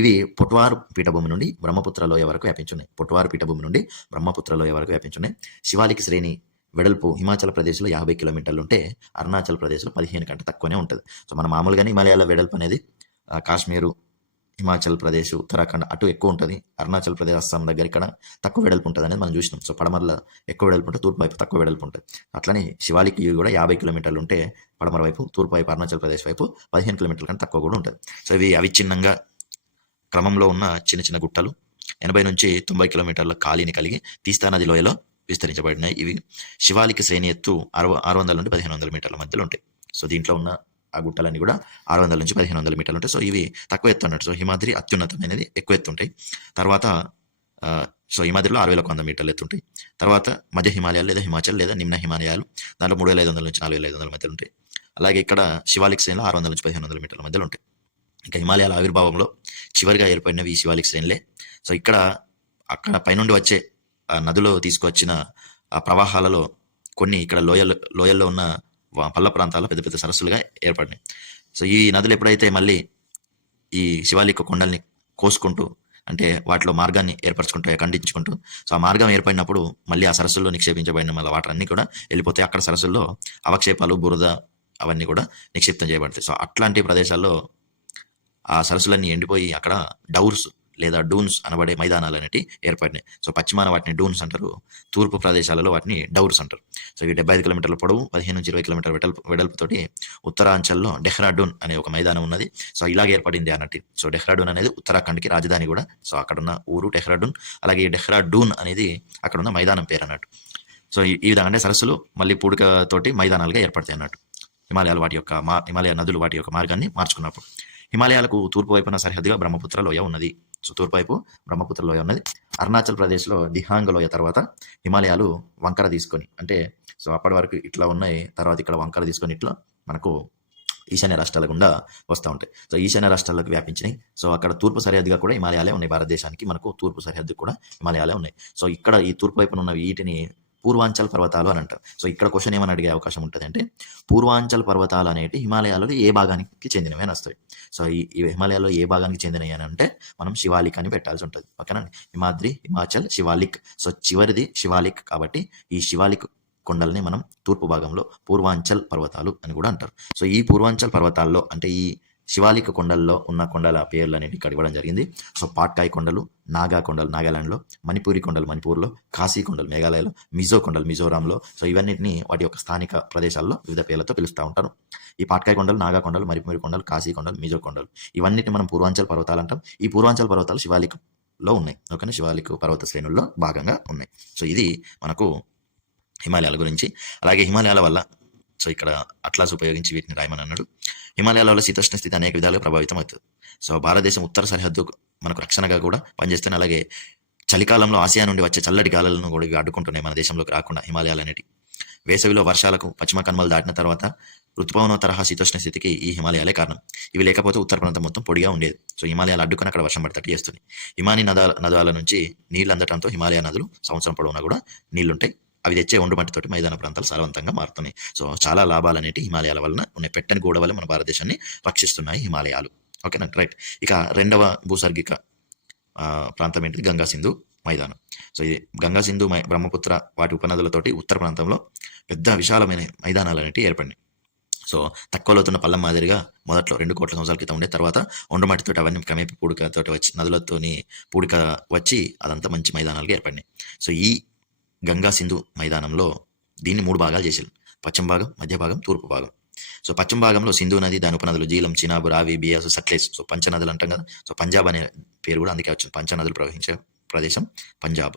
ఇవి పొట్వారు పీఠభూమి నుండి బ్రహ్మపుత్ర లోయ వరకు వ్యాపించున్నాయి. పొట్వారు పీఠభూమి నుండి బ్రహ్మపుత్ర లోయ వరకు వ్యాపించున్నాయి. శివాలిక్ శ్రేణి వెడల్పు హిమాచల్ ప్రదేశ్లో 50 కిలోమీటర్లు ఉంటే అరుణాచల్ ప్రదేశ్లో 15 కంటే తక్కువనే ఉంటుంది. సో మన మామూలుగానే హిమాలయాల వెడల్పు అనేది కాశ్మీరు, హిమాచల్ ప్రదేశ్, ఉత్తరాఖండ్ అటు ఎక్కువ ఉంటుంది. అరుణాచల్ ప్రదేశ్, అస్సాం దగ్గర ఇక్కడ తక్కువ వెడల్పు ఉంటుంది అనేది మనం చూసినాం. సో పడమరలో ఎక్కువ వెడల్పు ఉంటుంది, తూర్పు వైపు తక్కువ వెడల్పు ఉంటుంది. అట్లనే శివాలిక్ కూడా 50 కిలోమీటర్లు ఉంటే పడమర వైపు, తూర్పు వైపు అరుణాచల్ ప్రదేశ్ వైపు 15 కిలోమీటర్ల కంటే తక్కువ కూడా ఉంటుంది. సో ఇవి అవిచ్ఛిన్నంగా క్రమంలో ఉన్న చిన్న చిన్న గుట్టలు 80 నుంచి 90 కిలోమీటర్ల ఖాళీని కలిగి తీస్తా నది లోయలో విస్తరించబడినాయి. ఇవి శివాలిక్ శ్రేణి ఎత్తు 600 నుండి 1500 మీటర్ల మధ్యలో ఉంటాయి. సో దీంట్లో ఉన్న ఆ గుట్టలన్నీ కూడా 600 నుంచి 1500 మీటర్లు ఉంటాయి. సో ఇవి తక్కువ ఎత్తు అన్నట్టు. సో హిమాద్రి అత్యున్నతమైనది, ఎక్కువ ఎత్తు ఉంటాయి. తర్వాత సో హిమాద్రిలో 6100 మీటర్లు ఎత్తు ఉంటాయి. తర్వాత మధ్య హిమాలయాలు లేదా హిమాచల్ లేదా నిమ్న హిమాలయాలు, దాంట్లో 3500 నుంచి 4500 మధ్యలో ఉంటాయి. అలాగే ఇక్కడ శివాలిక్ శ్రేణిలో 600 నుంచి 1500 మీటర్ల మధ్యలో ఉంటాయి. ఇంకా హిమాలయాల ఆవిర్భావంలో చివరిగా ఏర్పడినవి ఈ శివాలిక్ శ్రేణులే. సో ఇక్కడ అక్కడ పైనుండి వచ్చే నదిలో తీసుకొచ్చిన ఆ ప్రవాహాలలో కొన్ని ఇక్కడ లోయల్లో ఉన్న పల్ల ప్రాంతాల్లో పెద్ద పెద్ద సరస్సులుగా ఏర్పడినాయి. సో ఈ నదులు ఎప్పుడైతే మళ్ళీ ఈ శివాలిక్ కొండల్ని కోసుకుంటూ, అంటే వాటిలో మార్గాన్ని ఏర్పరచుకుంటూ, ఖండించుకుంటూ, సో ఆ మార్గం ఏర్పడినప్పుడు మళ్ళీ ఆ సరస్సుల్లో నిక్షేపించబడిన మళ్ళీ వాటర్ అన్నీ కూడా వెళ్ళిపోతాయి. అక్కడ సరస్సుల్లో అవక్షేపాలు, బురద అవన్నీ కూడా నిక్షిప్తం చేయబడతాయి. సో అట్లాంటి ప్రదేశాల్లో ఆ సరస్సులన్నీ ఎండిపోయి అక్కడ డౌర్స్ లేదా డూన్స్ అనబడే మైదానాలు అనేవి ఏర్పడినాయి. సో పశ్చిమాన వాటిని డూన్స్ అంటారు, తూర్పు ప్రదేశాలలో వాటిని డౌర్స్ అంటారు. సో ఇవి 75 కిలోమీటర్ల పొడవు, 15 నుంచి 20 కిలోమీటర్ల వెడల్పుతోటి ఉత్తరాంచల్లో డెహ్రాడూన్ అనే ఒక మైదానం ఉన్నది. సో ఇలాగే ఏర్పడింది అన్నట్టు. సో డెహ్రాడూన్ అనేది ఉత్తరాఖండ్కి రాజధాని కూడా. సో అక్కడున్న ఊరు డెహ్రాడూన్. అలాగే డెహ్రాడూన్ అనేది అక్కడున్న మైదానం పేరు అన్నట్టు. సో ఈ విధంగా అంటే సరస్సులు మళ్ళీ పూడికతోటి మైదానాలుగా ఏర్పడతాయి అన్నట్టు. హిమాలయాలు హిమాలయ నదులు వాటి యొక్క మార్గాన్ని మార్చుకున్నప్పుడు. హిమాలయాలకు తూర్పు వైపున సరిహద్దుగా బ్రహ్మపుత్ర లోయ ఉన్నది. సో తూర్పు వైపు బ్రహ్మపుత్ర లోయ ఉన్నది. అరుణాచల్ ప్రదేశ్లో దిహాంగ్ లోయ తర్వాత హిమాలయాలు వంకర తీసుకొని, అంటే సో అప్పటి వరకు ఇట్లా ఉన్నాయి, తర్వాత ఇక్కడ వంకర తీసుకొని ఇట్లా మనకు ఈశాన్య రాష్ట్రాల గుండా వస్తూ ఉంటాయి. సో ఈశాన్య రాష్ట్రాలకు వ్యాపించినాయి. సో అక్కడ తూర్పు సరిహద్దుగా కూడా హిమాలయాలే ఉన్నాయి. భారతదేశానికి మనకు తూర్పు సరిహద్దు కూడా హిమాలయాలే ఉన్నాయి. సో ఇక్కడ ఈ తూర్పు వైపున ఉన్న వీటిని పూర్వాంచల్ పర్వతాలు అని అంటారు. సో ఇక్కడ క్వశ్చన్ ఏమని అడిగే అవకాశం ఉంటుంది అంటే, పూర్వాంచల్ పర్వతాలు అనేవి హిమాలయాలలో ఏ భాగానికి చెందినవి అని వస్తాయి. సో ఈ హిమాలయాల్లో ఏ భాగానికి చెందినవి అని అంటే మనం శివాలిక్ అని పెట్టాల్సి ఉంటుంది. ఓకేనా, హిమాద్రి, హిమాచల్, శివాలిక్. సో చివరిది శివాలిక్ కాబట్టి ఈ శివాలిక్ కొండల్ని మనం తూర్పు భాగంలో పూర్వాంచల్ పర్వతాలు అని కూడా అంటారు. సో ఈ పూర్వాంచల్ పర్వతాల్లో అంటే ఈ శివాలిక్ కొండల్లో ఉన్న కొండల పేర్లు అనేవి ఇక్కడ ఇవ్వడం జరిగింది. సో పాట్కాయ్ కొండలు, నాగా కొండలు నాగాలాండ్లో, మణిపూరి కొండలు మణిపూర్లో, ఖాసీ కొండలు మేఘాలయలో, మిజో కొండలు మిజోరాంలో. సో ఇవన్నిటిని వాటి యొక్క స్థానిక ప్రదేశాల్లో వివిధ పేర్లతో పిలుస్తూ ఉంటారు. ఈ పాట్కాయ్ కొండలు, నాగా కొండలు, మణిపూరి కొండలు, ఖాసీ కొండలు, మిజో కొండలు ఇవన్నిటిని మనం పూర్వాంచల్ పర్వతాలు అంటాం. ఈ పూర్వాంచల్ పర్వతాలు శివాలిక్లో ఉన్నాయి. ఓకేనా, శివాలిక్ పర్వత శ్రేణుల్లో భాగంగా ఉన్నాయి. సో ఇది మనకు హిమాలయాల గురించి. అలాగే హిమాలయాల వల్ల సో ఇక్కడ అట్లాస్ ఉపయోగించి వీటిని రాయమని అన్నాడు. హిమాలయాల వల్ల శీతోష్ణ స్థితి అనేక విధాలుగా ప్రభావితం అవుతుంది. సో భారతదేశం ఉత్తర సరిహద్దు మనకు రక్షణగా కూడా పనిచేస్తున్నాయి. అలాగే చలికాలంలో ఆసియా నుండి వచ్చే చల్లటి గాలులను కూడా ఇవి అడ్డుకుంటున్నాయి మన దేశంలోకి రాకుండా హిమాలయాలు అనేవి. వేసవిలో వర్షాలకు పశ్చిమ కనుమలు దాటిన తర్వాత ఋతుపవన తరహా శీతోష్ణ స్థితికి ఈ హిమాలయాలే కారణం. ఇవి లేకపోతే ఉత్తర ప్రాంతం మొత్తం పొడిగా ఉండేది. సో హిమాలయాలు అడ్డుకొని అక్కడ వర్షం పడతట్టు చేస్తుంది. హిమానీ నదాల నుంచి నీళ్ళు అందటంతో హిమాలయ నదులు సంవత్సరం పొడవునా కూడా నీళ్లుంటాయి. అవి తెచ్చే ఒండుమట్టితోటి మైదాన ప్రాంతాలు సారవంతంగా మారుతున్నాయి. సో చాలా లాభాలు అనేవి హిమాలయాల వలన ఉన్నాయి. పెట్టని గోడ వల్ల మన భారతదేశాన్ని రక్షిస్తున్నాయి హిమాలయాలు. ఓకేనా, రైట్. ఇక రెండవ భూసర్గిక ప్రాంతం ఏంటిది? గంగా సింధు మైదానం. సో ఇది గంగా సింధు బ్రహ్మపుత్ర వాటి ఉపనదులతోటి ఉత్తర ప్రాంతంలో పెద్ద విశాలమైన మైదానాలు అనేవి ఏర్పడినాయి. సో తక్కువ లోతున్న పల్లం మాదిరిగా మొదట్లో 2 కోట్ల సంవత్సరాల క్రితం ఉండే, తర్వాత ఒండ్రమట్టితో అవన్నీ క్రమేపీ పూడికతో వచ్చి నదులతోని పూడిక వచ్చి అదంతా మంచి మైదానాలుగా ఏర్పడినాయి. సో ఈ గంగా సింధు మైదానంలో దీన్ని 3 భాగాలు చేశారు. పశ్చిమ భాగం, మధ్య భాగం, తూర్పు భాగం. సో పశ్చిమ భాగంలో సింధు నది, దాని ఉపనదులు జీలం, చినాబ్, రావి, బియాస్, సట్లెజ్. సో పంచనదులు అంటాం కదా. సో పంజాబ్ అనే పేరు కూడా అందుకే వచ్చింది. పంచనదులు ప్రవహించే ప్రదేశం పంజాబ్.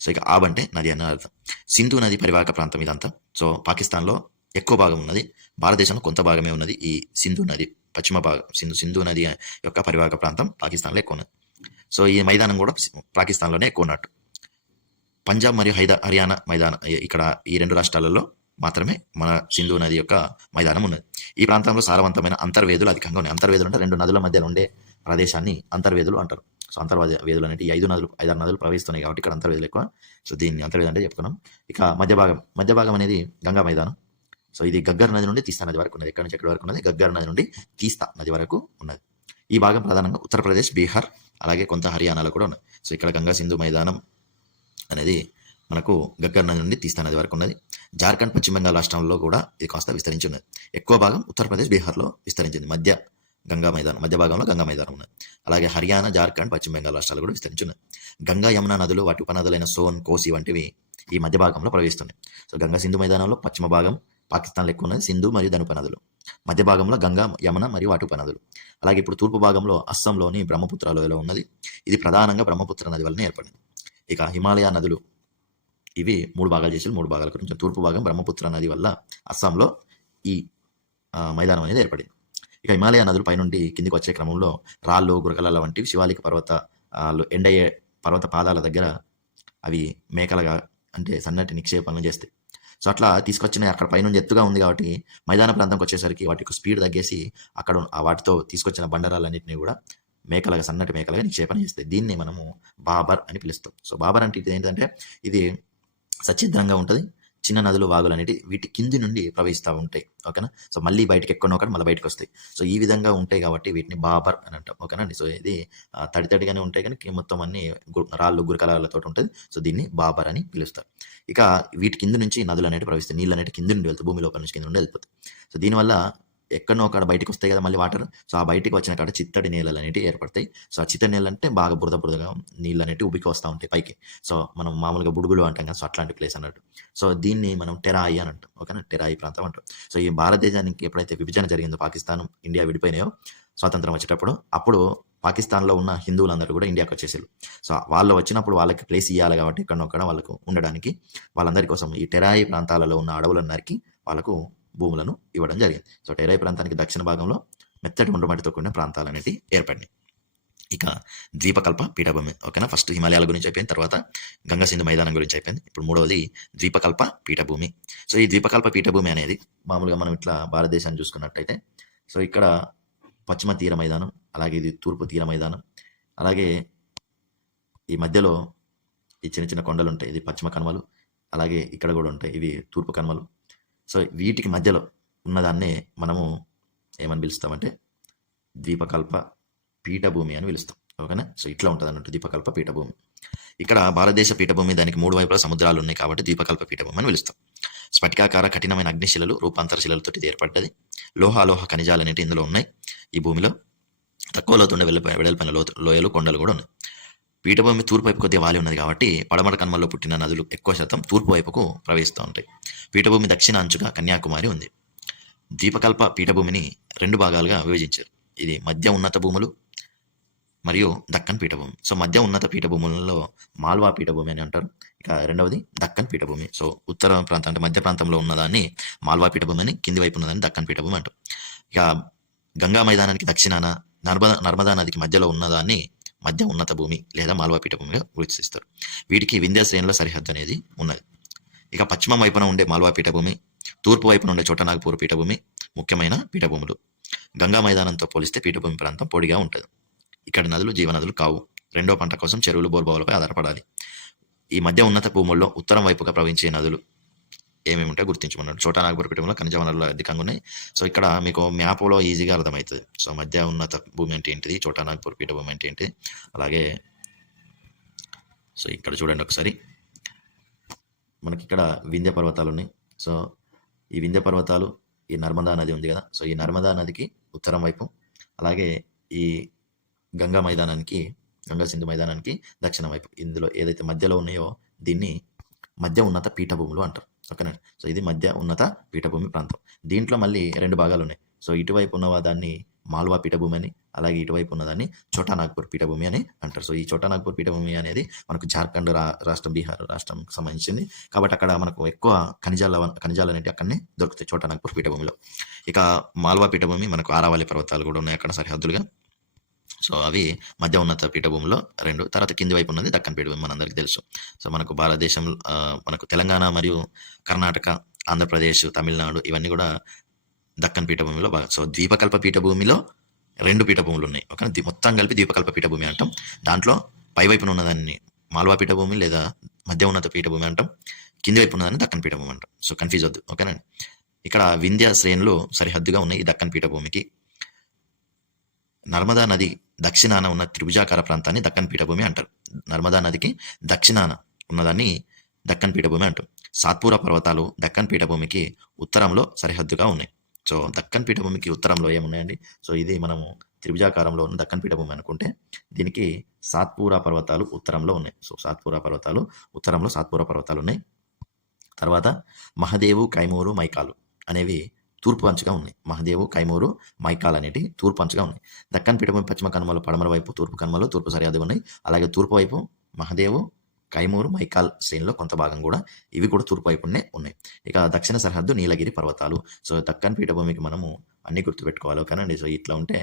సో ఇక ఆబ్ అంటే నది అన్న అర్థం. సింధు నది పరివాహక ప్రాంతం ఇదంతా. సో పాకిస్తాన్లో ఎక్కువ భాగం ఉన్నది, భారతదేశంలో కొంత భాగమే ఉన్నది ఈ సింధు నది పశ్చిమ భాగం. సింధు నది యొక్క పరివాహక ప్రాంతం పాకిస్తాన్లో ఎక్కువ ఉన్నది. సో ఈ మైదానం కూడా పాకిస్తాన్లోనే ఎక్కువ ఉన్నట్టు. పంజాబ్ మరియు హర్యానా మైదానం, ఇక్కడ ఈ 2 రాష్ట్రాలలో మాత్రమే మన సింధు నది యొక్క మైదానం ఉన్నది. ఈ ప్రాంతంలో సారవంతమైన అంతర్వేదులు అధికంగా ఉన్నాయి. అంతర్వేదులు అంటే 2 నదుల మధ్యలో ఉండే ప్రదేశాన్ని అంతర్వేదులు అంటారు. సో అంతర్వేదులు అంటే 5 6 నదులు ప్రవహిస్తున్నాయి కాబట్టి ఇక్కడ అంతర్వేదులు ఎక్కువ. సో దీన్ని అంతర్వేది అంటే చెప్పుకున్నాం. ఇక మధ్య భాగం అనేది గంగా మైదానం. సో ఇది గగ్గర్ నది నుండి తీస్తా నది వరకు ఉన్నది. ఎక్కడి నుంచి ఎక్కడి వరకు ఉన్నది? గగ్గర్ నది నుండి తీస్తా నది వరకు ఉన్నది. ఈ భాగం ప్రధానంగా ఉత్తరప్రదేశ్, బీహార్, అలాగే కొంత హర్యానాలో కూడా ఉన్నది. సో ఇక్కడ గంగా సింధు మైదానం అనేది మనకు గగ్గర్ నది నుండి తీస్తా నది వరకు ఉన్నది. జార్ఖండ్, పశ్చిమ బెంగాల్ రాష్ట్రాల్లో కూడా ఇది కాస్త విస్తరించి ఉన్నది. ఎక్కువ భాగం ఉత్తరప్రదేశ్, బీహార్లో విస్తరించింది. మధ్య భాగంలో గంగా మైదానం ఉన్నది. అలాగే హర్యానా, జార్ఖండ్, పశ్చిమ బెంగాల్ రాష్ట్రాలు కూడా విస్తరించి ఉన్నాయి. గంగా, యమునా నదులు, వాటి ఉపనదులైన సోన్, కోసి వంటివి ఈ మధ్య భాగంలో ప్రవహిస్తున్నాయి. సో గంగా సింధు మైదానంలో పశ్చిమ భాగం పాకిస్తాన్లో ఎక్కువ ఉన్నది, సింధు మరియు దాని ఉపనదులు. మధ్య భాగంలో గంగా, యమున మరియు వాటి ఉపనదులు. అలాగే ఇప్పుడు తూర్పు భాగంలో అస్సాంలోని బ్రహ్మపుత్ర లోయలో ఉన్నది. ఇది ప్రధానంగా బ్రహ్మపుత్ర నది వలన ఏర్పడింది. ఇక హిమాలయ నదులు ఇవి 3 భాగాలు చేసి 3 భాగాల గురించి. తూర్పు భాగం బ్రహ్మపుత్ర నది వల్ల అస్సాంలో ఈ మైదానం అనేది ఏర్పడింది. ఇక హిమాలయ నదులు పైనుండి కిందికి వచ్చే క్రమంలో రాళ్ళు, గురకలాల వంటివి శివాలిక పర్వతాలు ఎండయ్యే పర్వత పాదాల దగ్గర అవి మేకలుగా అంటే సన్నటి నిక్షేపణలు చేస్తాయి. సో అట్లా తీసుకొచ్చిన అక్కడ పైనుండి ఎత్తుగా ఉంది కాబట్టి మైదాన ప్రాంతంకి వచ్చేసరికి వాటి యొక్క స్పీడ్ తగ్గేసి అక్కడ వాటితో తీసుకొచ్చిన బండరాలన్నింటినీ కూడా సన్నటి మేకలుగా నిక్షేపణ చేస్తాయి. దీన్ని మనము బాబర్ అని పిలుస్తాం. సో బాబర్ అంటే ఇది ఏంటంటే ఇది సచ్చిద్రంగా ఉంటుంది. చిన్న నదులు, వాగులు అనేవి వీటి కింది నుండి ప్రవహిస్తూ ఉంటాయి. ఓకేనా. సో మళ్ళీ బయటకు ఎక్కడో ఒకటి మళ్ళీ బయటకు వస్తాయి. సో ఈ విధంగా ఉంటాయి కాబట్టి వీటిని బాబర్ అని అంటాం. ఓకేనండి. సో ఇది తడిగానే ఉంటాయి కానీ మొత్తం అన్ని రాళ్ళు, గురకలాలతో ఉంటుంది. సో దీన్ని బాబర్ అని పిలుస్తారు. ఇక వీటి కింద నుంచి నదులు అనేవి ప్రవహిస్తాయి. నీళ్ళు అనేవి కింద నుండి వెళ్తాయి, భూమి లోపల నుంచి కింద నుండి వెళ్ళిపోతాయి. సో దీనివల్ల ఎక్కడో అక్కడ బయటకు వస్తాయి కదా మళ్ళీ వాటర్. సో ఆ బయటకు వచ్చిన కాడ చిత్తడి నేలలు అనేవి ఏర్పడతాయి. సో ఆ చిత్తడి నేలలు అంటే బాగా బురదగా నీళ్ళు అనేవి ఉబికి వస్తూ ఉంటాయి పైకి. సో మనం మామూలుగా బుడుగులు అంటాం కదా, సో అట్లాంటి ప్లేస్ అన్నట్టు. సో దీన్ని మనం టెరాయి అని అంటాం. ఓకేనా, టెరాయి ప్రాంతం అంటాం. సో ఈ భారతదేశానికి ఎప్పుడైతే విభజన జరిగిందో, పాకిస్తాన్, ఇండియా విడిపోయినాయో స్వాతంత్రం వచ్చేటప్పుడు, అప్పుడు పాకిస్తాన్లో ఉన్న హిందువులందరూ కూడా ఇండియాకి వచ్చేసారు. సో వాళ్ళు వచ్చినప్పుడు వాళ్ళకి ప్లేస్ ఇవ్వాలి కాబట్టి ఎక్కడొక్కడ వాళ్ళకు ఉండడానికి వాళ్ళందరి కోసం ఈ టెరాయి ప్రాంతాలలో ఉన్న అడవులను నరికి వాళ్ళకు భూములను ఇవ్వడం జరిగింది. సో టెరాయి ప్రాంతానికి దక్షిణ భాగంలో మెత్తటి ఒండ్రమట్టితో కూడిన ప్రాంతాలు అనేవి ఏర్పడినాయి. ఇక ద్వీపకల్ప పీఠభూమి. ఓకేనా, ఫస్ట్ హిమాలయాల గురించి అయిపోయింది, తర్వాత గంగా సింధు మైదానం గురించి అయిపోయింది. ఇప్పుడు 3వది ద్వీపకల్ప పీఠభూమి. సో ఈ ద్వీపకల్ప పీఠభూమి అనేది మామూలుగా మనం ఇట్లా భారతదేశాన్ని చూసుకున్నట్టయితే, సో ఇక్కడ పశ్చిమ తీర మైదానం, అలాగే ఇది తూర్పు తీర మైదానం, అలాగే ఈ మధ్యలో ఈ చిన్న చిన్న కొండలు ఉంటాయి, ఇది పశ్చిమ కనుమలు, అలాగే ఇక్కడ కూడా ఉంటాయి, ఇవి తూర్పు కనుమలు. సో వీటికి మధ్యలో ఉన్నదాన్నే మనము ఏమని పిలుస్తామంటే ద్వీపకల్ప పీఠభూమి అని పిలుస్తాం. ఓకేనా. సో ఇట్లా ఉంటుంది అన్నట్టు ద్వీపకల్ప పీఠభూమి. ఇక్కడ భారతదేశ పీఠభూమి, దానికి 3 వైపులా సముద్రాలు ఉన్నాయి కాబట్టి ద్వీపకల్ప పీఠభూమి అని పిలుస్తాం. స్ఫటికాకార కఠినమైన అగ్నిశిలలు, రూపాంతర శిలలతో ఇది ఏర్పడ్డది. లోహ ఖనిజాలు అనేవి ఇందులో ఉన్నాయి. ఈ భూమిలో తక్కువ లోతుండే వెడల్పైన లోయలు, కొండలు కూడా ఉన్నాయి. పీఠభూమి తూర్పు వైపు కొద్దిగా వాలి ఉన్నది కాబట్టి పడమర కనుమల్లో పుట్టిన నదులు ఎక్కువ శాతం తూర్పు వైపుకు ప్రవహిస్తూ ఉంటాయి. పీఠభూమి దక్షిణ అంచుగా కన్యాకుమారి ఉంది. ద్వీపకల్ప పీఠభూమిని 2 భాగాలుగా విభజించారు. ఇది మధ్య ఉన్నత భూములు మరియు దక్కన్ పీఠభూమి. సో మధ్య ఉన్నత పీఠభూములలో మాల్వా పీఠభూమి అని అంటారు. ఇక రెండవది దక్కన్ పీఠభూమి. సో ఉత్తర ప్రాంతం అంటే మధ్య ప్రాంతంలో ఉన్నదాన్ని మాల్వా పీఠభూమి అని, కింది వైపు ఉన్నదాన్ని దక్కన్ పీఠభూమి అంటారు. ఇక గంగా మైదానానికి దక్షిణాన, నర్మదా నదికి మధ్యలో ఉన్నదాన్ని మధ్య ఉన్నత భూమి లేదా మాల్వా పీఠభూమిగా గుర్తిస్తారు. వీటికి వింధ్య శ్రేణుల సరిహద్దు అనేది ఉన్నది. ఇక పశ్చిమం వైపున ఉండే మాల్వా పీఠభూమి, తూర్పు వైపున ఉండే చోటానాగ్పూర్ పీఠభూమి ముఖ్యమైన పీఠభూములు. గంగా మైదానంతో పోలిస్తే పీఠభూమి ప్రాంతం పొడిగా ఉంటుంది. ఇక్కడ నదులు జీవనదులు కావు. రెండో పంట కోసం చెరువులు, బోర్బావులపై ఆధారపడాలి. ఈ మధ్య ఉన్నత భూముల్లో ఉత్తరం వైపుగా ప్రవహించే నదులు ఏమేమి ఉంటాయో గుర్తించమన్నాడు. చోటానాగ్పూర్ పీఠభూమిలో ఖనిజ వనరులు అధికంగా ఉన్నాయి. సో ఇక్కడ మీకు మ్యాప్లో ఈజీగా అర్థమవుతుంది. సో మధ్య ఉన్నత భూమి అంటే ఏంటిది, చోటానాగ్పూర్ పీఠభూమి అంటే ఏంటి. అలాగే సో ఇక్కడ చూడండి ఒకసారి, మనకి ఇక్కడ వింధ్య పర్వతాలు ఉన్నాయి. సో ఈ వింధ్య పర్వతాలు, ఈ నర్మదా నది ఉంది కదా, సో ఈ నర్మదా నదికి ఉత్తరం వైపు, అలాగే ఈ గంగా మైదానానికి, గంగా సింధు మైదానానికి దక్షిణం వైపు, ఇందులో ఏదైతే మధ్యలో ఉన్నాయో దీన్ని మధ్య ఉన్నత పీఠభూములు అంటారు. ఓకేనా. సో ఇది మధ్య ఉన్నత పీఠభూమి ప్రాంతం. దీంట్లో మళ్ళీ రెండు భాగాలు ఉన్నాయి. సో ఇటువైపు ఉన్న దాన్ని మాల్వా పీఠభూమి అని, అలాగే ఇటువైపు ఉన్నదాన్ని చోటానాగ్పూర్ పీఠభూమి అని అంటారు. సో ఈ చోటానాగ్పూర్ పీఠభూమి అనేది మనకు జార్ఖండ్ రాష్ట్రం, బీహార్ రాష్ట్రంకి సంబంధించింది కాబట్టి అక్కడ మనకు ఎక్కువ ఖనిజాలు అనేవి అక్కడనే దొరుకుతాయి చోటానాగ్పూర్ పీఠభూమిలో. ఇక మాల్వా పీఠభూమి మనకు ఆరావళి పర్వతాలు కూడా ఉన్నాయి అక్కడ సరిహద్దులుగా. సో అవి మధ్య ఉన్నత పీఠభూమిలో రెండు. తర్వాత కింది వైపు ఉన్నది దక్కన్ పీఠభూమి, మనందరికీ తెలుసు. సో మనకు భారతదేశం, మనకు తెలంగాణ మరియు కర్ణాటక, ఆంధ్రప్రదేశ్, తమిళనాడు ఇవన్నీ కూడా దక్కన్ పీఠభూమిలో బాగా. సో ద్వీపకల్ప పీఠభూమిలో రెండు పీఠభూములు ఉన్నాయి. ఓకే, మొత్తం కలిపి ద్వీపకల్ప పీఠభూమి అంటాం. దాంట్లో పైవైపున ఉన్నదాన్ని మాల్వా పీఠభూమి లేదా మధ్య ఉన్నత పీఠభూమి అంటాం. కింది వైపు ఉన్నదాన్ని దక్కన్ పీఠభూమి అంటాం. సో కన్ఫ్యూజ్ వద్దు. ఓకేనండి. ఇక్కడ వింధ్య శ్రేణులు సరిహద్దుగా ఉన్నాయి ఈ దక్కన్ పీఠభూమికి. నర్మదా నది దక్షిణాన ఉన్న త్రిభుజాకార ప్రాంతాన్ని దక్కన్ పీఠభూమి అంటారు. నర్మదా నదికి దక్షిణాన ఉన్నదాన్ని దక్కన్ పీఠభూమి అంటారు. సాత్పురా పర్వతాలు దక్కన్ పీఠభూమికి ఉత్తరంలో సరిహద్దుగా ఉన్నాయి. సో దక్కన్ పీఠభూమికి ఉత్తరంలో ఏమున్నాయండి, సో ఇది మనము త్రిభుజాకారంలో ఉన్న దక్కన్ పీఠభూమి అనుకుంటే దీనికి సాత్పురా పర్వతాలు ఉత్తరంలో ఉన్నాయి. సో సాత్పురా పర్వతాలు ఉత్తరంలో సాత్పురా పర్వతాలు ఉన్నాయి. తర్వాత మహదేవు, కైమూరు, మైకాలు అనేవి తూర్పు అంచుగా ఉన్నాయి. మహదేవు, కైమూరు, మైకాల్ అనేటి తూర్పు అంచుగా ఉన్నాయి. దక్కన్ పీఠభూమి పశ్చిమ కనుమలు, పడమర వైపు తూర్పు కనుమలు తూర్పు సరిహద్దుగా ఉన్నాయి. అలాగే తూర్పు వైపు మహదేవు, కైమూరు, మైకాల్ శ్రేణిలో కొంత భాగం కూడా ఇవి కూడా తూర్పు వైపునే ఉన్నాయి. ఇక దక్షిణ సరిహద్దు నీలగిరి పర్వతాలు. సో దక్కన్ పీఠభూమికి మనము అన్ని గుర్తుపెట్టుకోవాలి. ఓకేనండి. సో ఇట్లా ఉంటే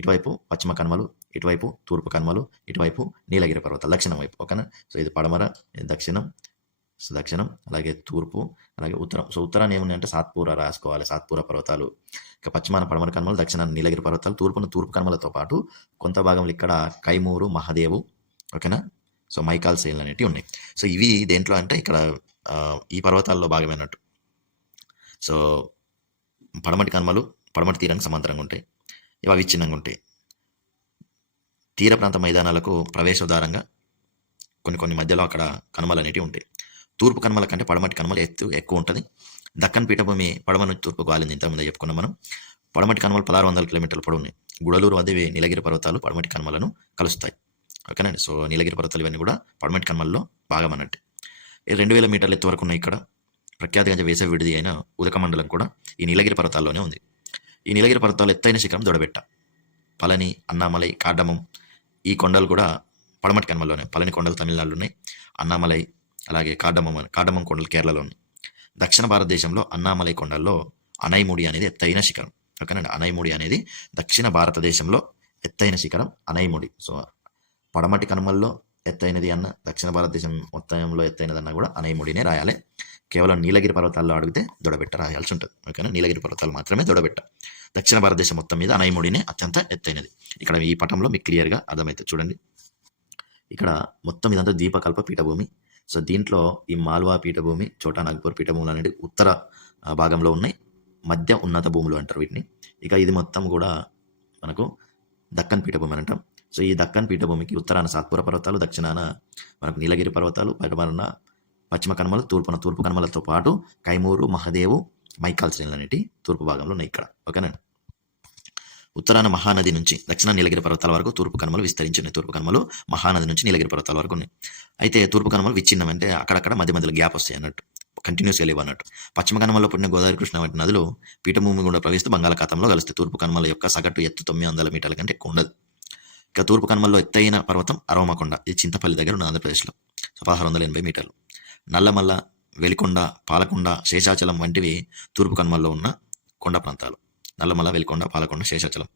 ఇటువైపు పశ్చిమ కనుమలు, ఇటువైపు తూర్పు కనుమలు, ఇటువైపు నీలగిరి పర్వతాలు దక్షిణం వైపు. ఓకేనా. సో ఇది పడమర, ఇది దక్షిణం, సో దక్షిణం, అలాగే తూర్పు, అలాగే ఉత్తరం. సో ఉత్తరాన్ని ఏమున్నాయంటే సాత్పురా రాసుకోవాలి, సాత్పురా పర్వతాలు. ఇక పశ్చిమాన పడమర కనుమలు, దక్షిణాన నీలగిరి పర్వతాలు, తూర్పున తూర్పు కనుమలతో పాటు కొంత భాగంలో ఇక్కడ కైమూరు, మహదేవు, ఓకేనా, సో మైకాల్ శ్రేణులు అనేటివి ఉన్నాయి. సో ఇవి దేంట్లో అంటే ఇక్కడ ఈ పర్వతాల్లో భాగమైనట్టు. సో పడమటి కనుమలు పడమటి తీరానికి సమాంతరంగా ఉంటాయి, ఇవి అవిచ్ఛిన్నంగా ఉంటాయి. తీర ప్రాంత మైదానాలకు ప్రవేశద్వారంగా కొన్ని మధ్యలో అక్కడ కనుమలు అనేటివి ఉంటాయి. తూర్పు కనుమల కంటే పడమటి కనుమల ఎత్తు ఎక్కువ ఉంటుంది. దక్కన్ పీఠభూమి పడమ నుంచి తూర్పుకు వాలింది, ఇంతకుముందే చెప్పుకున్నాం మనం. పడమటి కనుమలు 1600 కిలోమీటర్ల పొడవు ఉన్నాయి. గుడలూరు వద్ద నీలగిరి పర్వతాలు పడమటి కనుమలను కలుస్తాయి. ఓకేనండి. సో నీలగిరి పర్వతాలు ఇవన్నీ కూడా పడమటి కనుమల్లో భాగం అన్నట్టు. 2000 మీటర్ల ఎత్తు వరకు ఉన్నాయి. ఇక్కడ ప్రఖ్యాతిగా వేసవి విడిది అయిన ఉదక మండలం కూడా ఈ నీలగిరి పర్వతాల్లోనే ఉంది. ఈ నీలగిరి పర్వతాలు ఎత్తైన శిఖరం దొడబెట్ట, పళని, అన్నామలై, కాడ్డమం ఈ కొండలు కూడా పడమటి కనుమల్లోనే. పళని కొండలు తమిళనాడులో ఉన్నాయి, అన్నామలై అలాగే కాడ్డమం కొండలు కేరళలో ఉన్నాయి. దక్షిణ భారతదేశంలో అన్నామలై కొండల్లో అనైముడి అనేది ఎత్తైన శిఖరం. ఓకేనండి. అనైముడి అనేది దక్షిణ భారతదేశంలో ఎత్తైన శిఖరం అనైముడి. సో పడమటి కనుమల్లో ఎత్తైనది అన్న, దక్షిణ భారతదేశం మొత్తంలో ఎత్తైనది అన్న కూడా అనైముడినే రాయాలి. కేవలం నీలగిరి పర్వతాల్లో అడిగితే దొడబెట్ట రాయాల్సి ఉంటుంది. ఓకేనా. నీలగిరి పర్వతాలు మాత్రమే దొడబెట్ట. దక్షిణ భారతదేశం మొత్తం మీద అనైముడినే అత్యంత ఎత్తైనది. ఇక్కడ ఈ పటంలో మీకు క్లియర్గా అర్థమవుతుంది చూడండి. ఇక్కడ మొత్తం ఇదంతా ద్వీపకల్ప పీఠభూమి. సో దీంట్లో ఈ మాల్వా పీఠభూమి, చోటానాగ్పూర్ పీఠభూములు అనేది ఉత్తర భాగంలో ఉన్నాయి. మధ్య ఉన్నత భూములు అంటారు వీటిని. ఇక ఇది మొత్తం కూడా మనకు దక్కన్ పీఠభూమి అని అంటాం. సో ఈ దక్కన్ పీఠభూమికి ఉత్తరాన సాత్పుర పర్వతాలు, దక్షిణాన మనకు నీలగిరి పర్వతాలు, పడమరన పశ్చిమ కనుమలు, తూర్పున తూర్పు కనుమలతో పాటు కైమూరు, మహదేవు, మైకాల్ శ్రేణులు అనేటి తూర్పు భాగంలో ఉన్నాయి ఇక్కడ. ఓకేనండి. ఉత్తరాన మహానది నుంచి దక్షిణ నీలగిరి పర్వతాల వరకు తూర్పు కనుమలు విస్తరించి ఉన్నాయి. తూర్పు కనుమలు మహానది నుంచి నీలగిరి పర్వతాల వరకు ఉన్నాయి. అయితే తూర్పు కనుమలు విచ్ఛిన్నం అంటే అక్కడక్కడ మధ్యలో గ్యాప్ వస్తాయి అన్నట్టు, కంటిన్యూస్గా లేవు అన్నట్టు. పశ్చిమ కనుమల్లో పుట్టిన గోదావరి, కృష్ణ వంటి నదులు పీఠభూమి గుండా ప్రవేశిస్తూ బంగాళాఖాతంలో కలుస్తాయి. తూర్పు కనుమల యొక్క సగటు ఎత్తు 900 మీటర్ల కంటే ఎక్కువ ఉండదు. ఇక తూర్పు కనుమల్లో ఎత్తైన పర్వతం అరోమకొండ, ఇది చింతపల్లి దగ్గర ఉన్న ఆంధ్రప్రదేశ్లో. 1680 మీటర్లు. నల్లమల్ల, వెలికొండ, పాలకొండ, శేషాచలం వంటివి తూర్పు కనుమల్లో ఉన్న కొండ ప్రాంతాలు. నల్లమల్ల, వెలికొండ, పాలకొండ, శేషాచలం.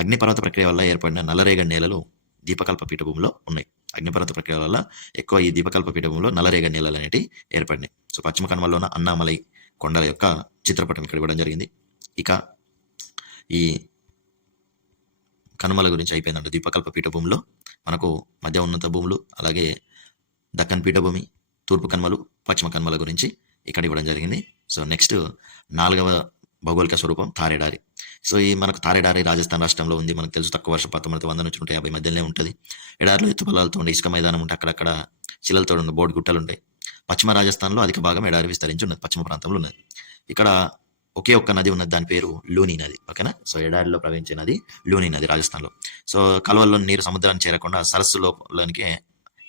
అగ్నిపర్వత ప్రక్రియ వల్ల ఏర్పడిన నల్లరేగడి నేలలు దీపకల్ప పీఠభూమిలో ఉన్నాయి. అగ్నిపర్వత ప్రక్రియ వల్ల ఎక్కువ ఈ దీపకల్ప పీఠభూమిలో నల్లరేగడి నేలలు అనేవి ఏర్పడినాయి. సో సో పశ్చిమ కనుమల్లో ఉన్న అన్నామలై కొండల యొక్క చిత్రపటం ఇక్కడ ఇవ్వడం జరిగింది. ఇక ఈ కనుమల గురించి అయిపోయిందంట. ద్వీపకల్ప పీఠభూమిలో మనకు మధ్య ఉన్నత భూములు, అలాగే దక్కన్ పీఠభూమి, తూర్పు కనుమలు, పశ్చిమ కనుమల గురించి ఇక్కడ ఇవ్వడం జరిగింది. సో నెక్స్ట్ 4వ భౌగోళిక స్వరూపం తారేడారి. సో ఈ మనకు తారేడారి రాజస్థాన్ రాష్ట్రంలో ఉంది. మనకు తెలుసు తక్కువ వర్షపాతం 100 నుంచి 150 మధ్యలోనే ఉంటుంది. ఎడారిలో ఎత్తు పొలాలతో ఉండే ఇసుక మైదానం ఉంటే అక్కడక్కడ శిలలతో ఉన్న బోర్డు గుట్టలు ఉంటాయి. పశ్చిమ రాజస్థాన్లో అధిక భాగం ఎడారి విస్తరించి ఉన్నది, పశ్చిమ ప్రాంతంలో ఉన్నది. ఇక్కడ ఒకే ఒక్క నది ఉన్నది, దాని పేరు లూని నది. ఓకేనా. సో ఎడారిలో ప్రవహించే నది లూని నది రాజస్థాన్లో. సో కాలువల్లో నీరు సముద్రాన్ని చేరకుండా సరస్సు లోపలికే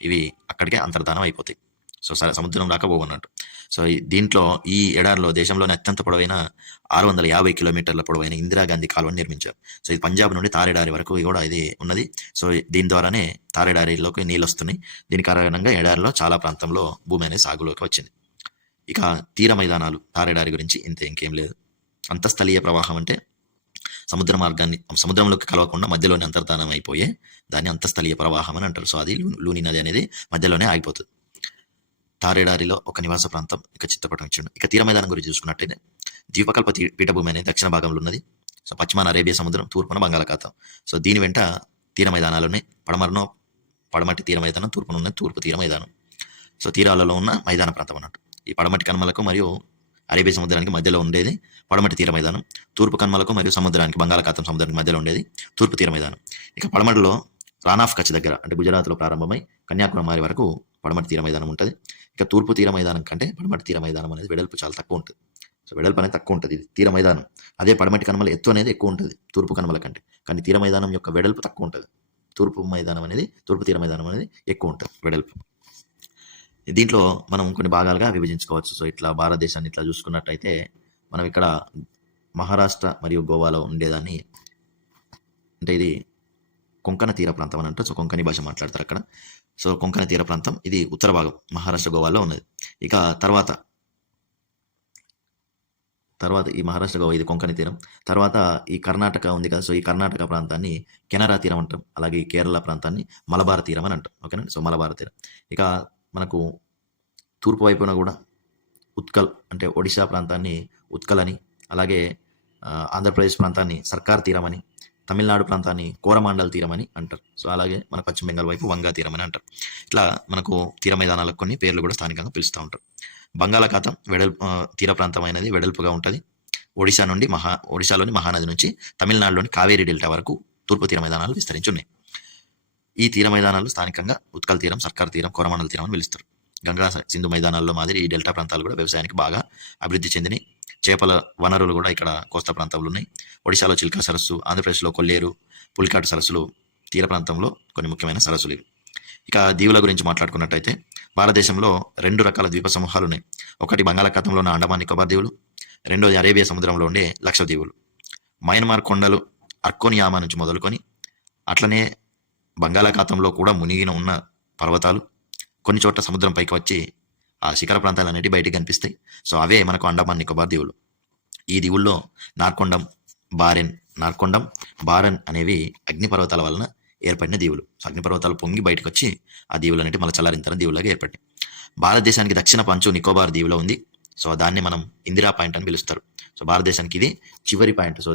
ఇవి అక్కడికే అంతర్ధానం అయిపోతాయి. సో సముద్రం రాకపోవన్నట్టు. సో దీంట్లో ఈ ఎడారిలో దేశంలోనే అత్యంత పొడవైన 650 కిలోమీటర్ల పొడవైన ఇందిరాగాంధీ కాలువను నిర్మించారు. సో ఇది పంజాబ్ నుండి తారేడారి వరకు కూడా ఇది ఉన్నది. సో దీని ద్వారానే తారేడారిలోకి నీళ్ళు వస్తున్నాయి. దీని కారణంగా ఎడారిలో చాలా ప్రాంతంలో భూమి అనేది సాగులోకి వచ్చింది. ఇక తీర మైదానాలు తారేడారి గురించి ఇంకేం లేదు. అంతఃస్థలీయ ప్రవాహం అంటే సముద్ర మార్గాన్ని సముద్రంలోకి కలవకుండా మధ్యలోనే అంతర్ధానం అయిపోయే దాన్ని అంతఃస్థలీయ ప్రవాహం అని అంటారు. సో అది లూని నది అనేది మధ్యలోనే ఆగిపోతుంది. తారేడారిలో ఒక నివాస ప్రాంతం ఇక చిత్రపటం ఇచ్చిండు. ఇక తీర మైదానం గురించి చూసుకున్నట్టయితే ద్వీపకల్ప పీఠభూమి అనేది దక్షిణ భాగంలో ఉన్నది. సో పశ్చిమాన అరేబియా సముద్రం, తూర్పున బంగాళాఖాతం. సో దీని వెంట తీర మైదానాలు ఉన్నాయి. పడమటి తీర మైదానం, తూర్పున ఉన్న తూర్పు తీర మైదానం. సో తీరాలలో ఉన్న మైదాన ప్రాంతం అన్నట్టు. ఈ పడమటి కనుమలకు మరియు అరేబియా సముద్రానికి మధ్యలో ఉండేది పడమటి తీర మైదానం. తూర్పు కనుమలకు మరియు సముద్రానికి బంగాళాఖాతం సముద్రానికి మధ్యలో ఉండేది తూర్పు తీర మైదానం. ఇక పడమటిలో రాన్ ఆఫ్ కచ్ దగ్గర అంటే గుజరాత్లో ప్రారంభమై కన్యాకుమారి వరకు పడమటి తీర మైదానం ఉంటుంది. ఇక తూర్పు తీర మైదానం కంటే పడమటి తీర మైదానం అనేది వెడల్పు చాలా తక్కువ ఉంటుంది. సో వెడల్పు అనేది తక్కువ ఉంటుంది ఇది తీర మైదానం. అదే పడమటి కనుమల ఎత్తు అనేది ఎక్కువ ఉంటుంది తూర్పు కనుమల కంటే. కానీ తీర మైదానం యొక్క వెడల్పు తక్కువ ఉంటుంది. తూర్పు తీర మైదానం అనేది ఎక్కువ ఉంటుంది వెడల్పు. దీంట్లో మనం కొన్ని భాగాలుగా విభజించుకోవచ్చు. సో ఇట్లా భారతదేశాన్ని ఇట్లా చూసుకున్నట్టయితే మనం ఇక్కడ మహారాష్ట్ర మరియు గోవాలో ఉండేదాన్ని అంటే ఇది కొంకణ తీర ప్రాంతం అని అంటారు. సో కొంకణి భాష మాట్లాడతారు అక్కడ. సో కొంకణ తీర ప్రాంతం ఇది ఉత్తర భాగం మహారాష్ట్ర గోవాలో ఉన్నది. ఇక తర్వాత ఈ మహారాష్ట్ర గోవా ఇది కొంకణి తీరం. తర్వాత ఈ కర్ణాటక ఉంది కదా. సో ఈ కర్ణాటక ప్రాంతాన్ని కెనరా తీరం అంటాం. అలాగే ఈ కేరళ ప్రాంతాన్ని మలబార్ తీరం అని అంటాం. ఓకేనా. సో మలబార్ తీరం. ఇక మనకు తూర్పు వైపున కూడా ఉత్కల్ అంటే ఒడిశా ప్రాంతాన్ని ఉత్కల్ అని, అలాగే ఆంధ్రప్రదేశ్ ప్రాంతాన్ని సర్కార్ తీరం అని, తమిళనాడు ప్రాంతాన్ని కోరమాండల్ తీరం అని అంటారు. సో అలాగే మన పశ్చిమ బెంగాల్ వైపు వంగా తీరం అని అంటారు. ఇట్లా మనకు తీర మైదానాలకు కొన్ని పేర్లు కూడా స్థానికంగా పిలుస్తూ ఉంటారు. బంగాళాఖాతం తీర ప్రాంతం అనేది వెడల్పుగా ఉంటుంది. ఒడిశాలోని మహానది నుంచి తమిళనాడులోని కావేరీ డెల్టా వరకు తూర్పు తీర మైదానాలు విస్తరించి ఉన్నాయి. ఈ తీర మైదానాలు స్థానికంగా ఉత్కల్ తీరం, సర్కార్ తీరం, కోరమాండల్ తీరం అని పిలుస్తారు. గంగా సింధు మైదానాల్లో మాదిరి ఈ డెల్టా ప్రాంతాలు కూడా వ్యవసాయానికి బాగా అభివృద్ధి చెందినాయి. చేపల వనరులు కూడా ఇక్కడ కోస్తా ప్రాంతంలో ఉన్నాయి. ఒడిశాలో చిల్కా సరస్సు, ఆంధ్రప్రదేశ్లో కొల్లేరు, పులికాటు సరస్సులు తీర ప్రాంతంలో కొన్ని ముఖ్యమైన సరస్సులు ఇవి. ఇక దీవుల గురించి మాట్లాడుకున్నట్టయితే భారతదేశంలో 2 రకాల ద్వీప సమూహాలు ఉన్నాయి. ఒకటి బంగాళాఖాతంలో ఉన్న అండమాన్ నికోబార్ దీవులు, రెండోది అరేబియా సముద్రంలో ఉండే లక్షద్వీపులు. మయన్మార్ కొండలు అర్కోనియామా నుంచి మొదలుకొని అట్లనే బంగాళాఖాతంలో కూడా మునిగిన ఉన్న పర్వతాలు, కొన్ని చోట్ల సముద్రం పైకి వచ్చి ఆ శిఖర ప్రాంతాలు అనేవి బయటికి కనిపిస్తాయి. సో అవే మనకు అండమాన్ నికోబార్ దీవులు. ఈ దీవుల్లో నార్కొండం, బారెన్ అనేవి అగ్నిపర్వతాల వలన ఏర్పడిన దీవులు. అగ్నిపర్వతాలు పొంగి బయటకు వచ్చి ఆ దీవులు అనేవి మళ్ళీ చల్లారింతరం దీవులాగా ఏర్పడినాయి. భారతదేశానికి దక్షిణ పంచు నికోబార్ దీవులో ఉంది. సో దాన్ని మనం ఇందిరా పాయింట్ అని పిలుస్తారు. సో భారతదేశానికి ఇది చివరి పాయింట్. సో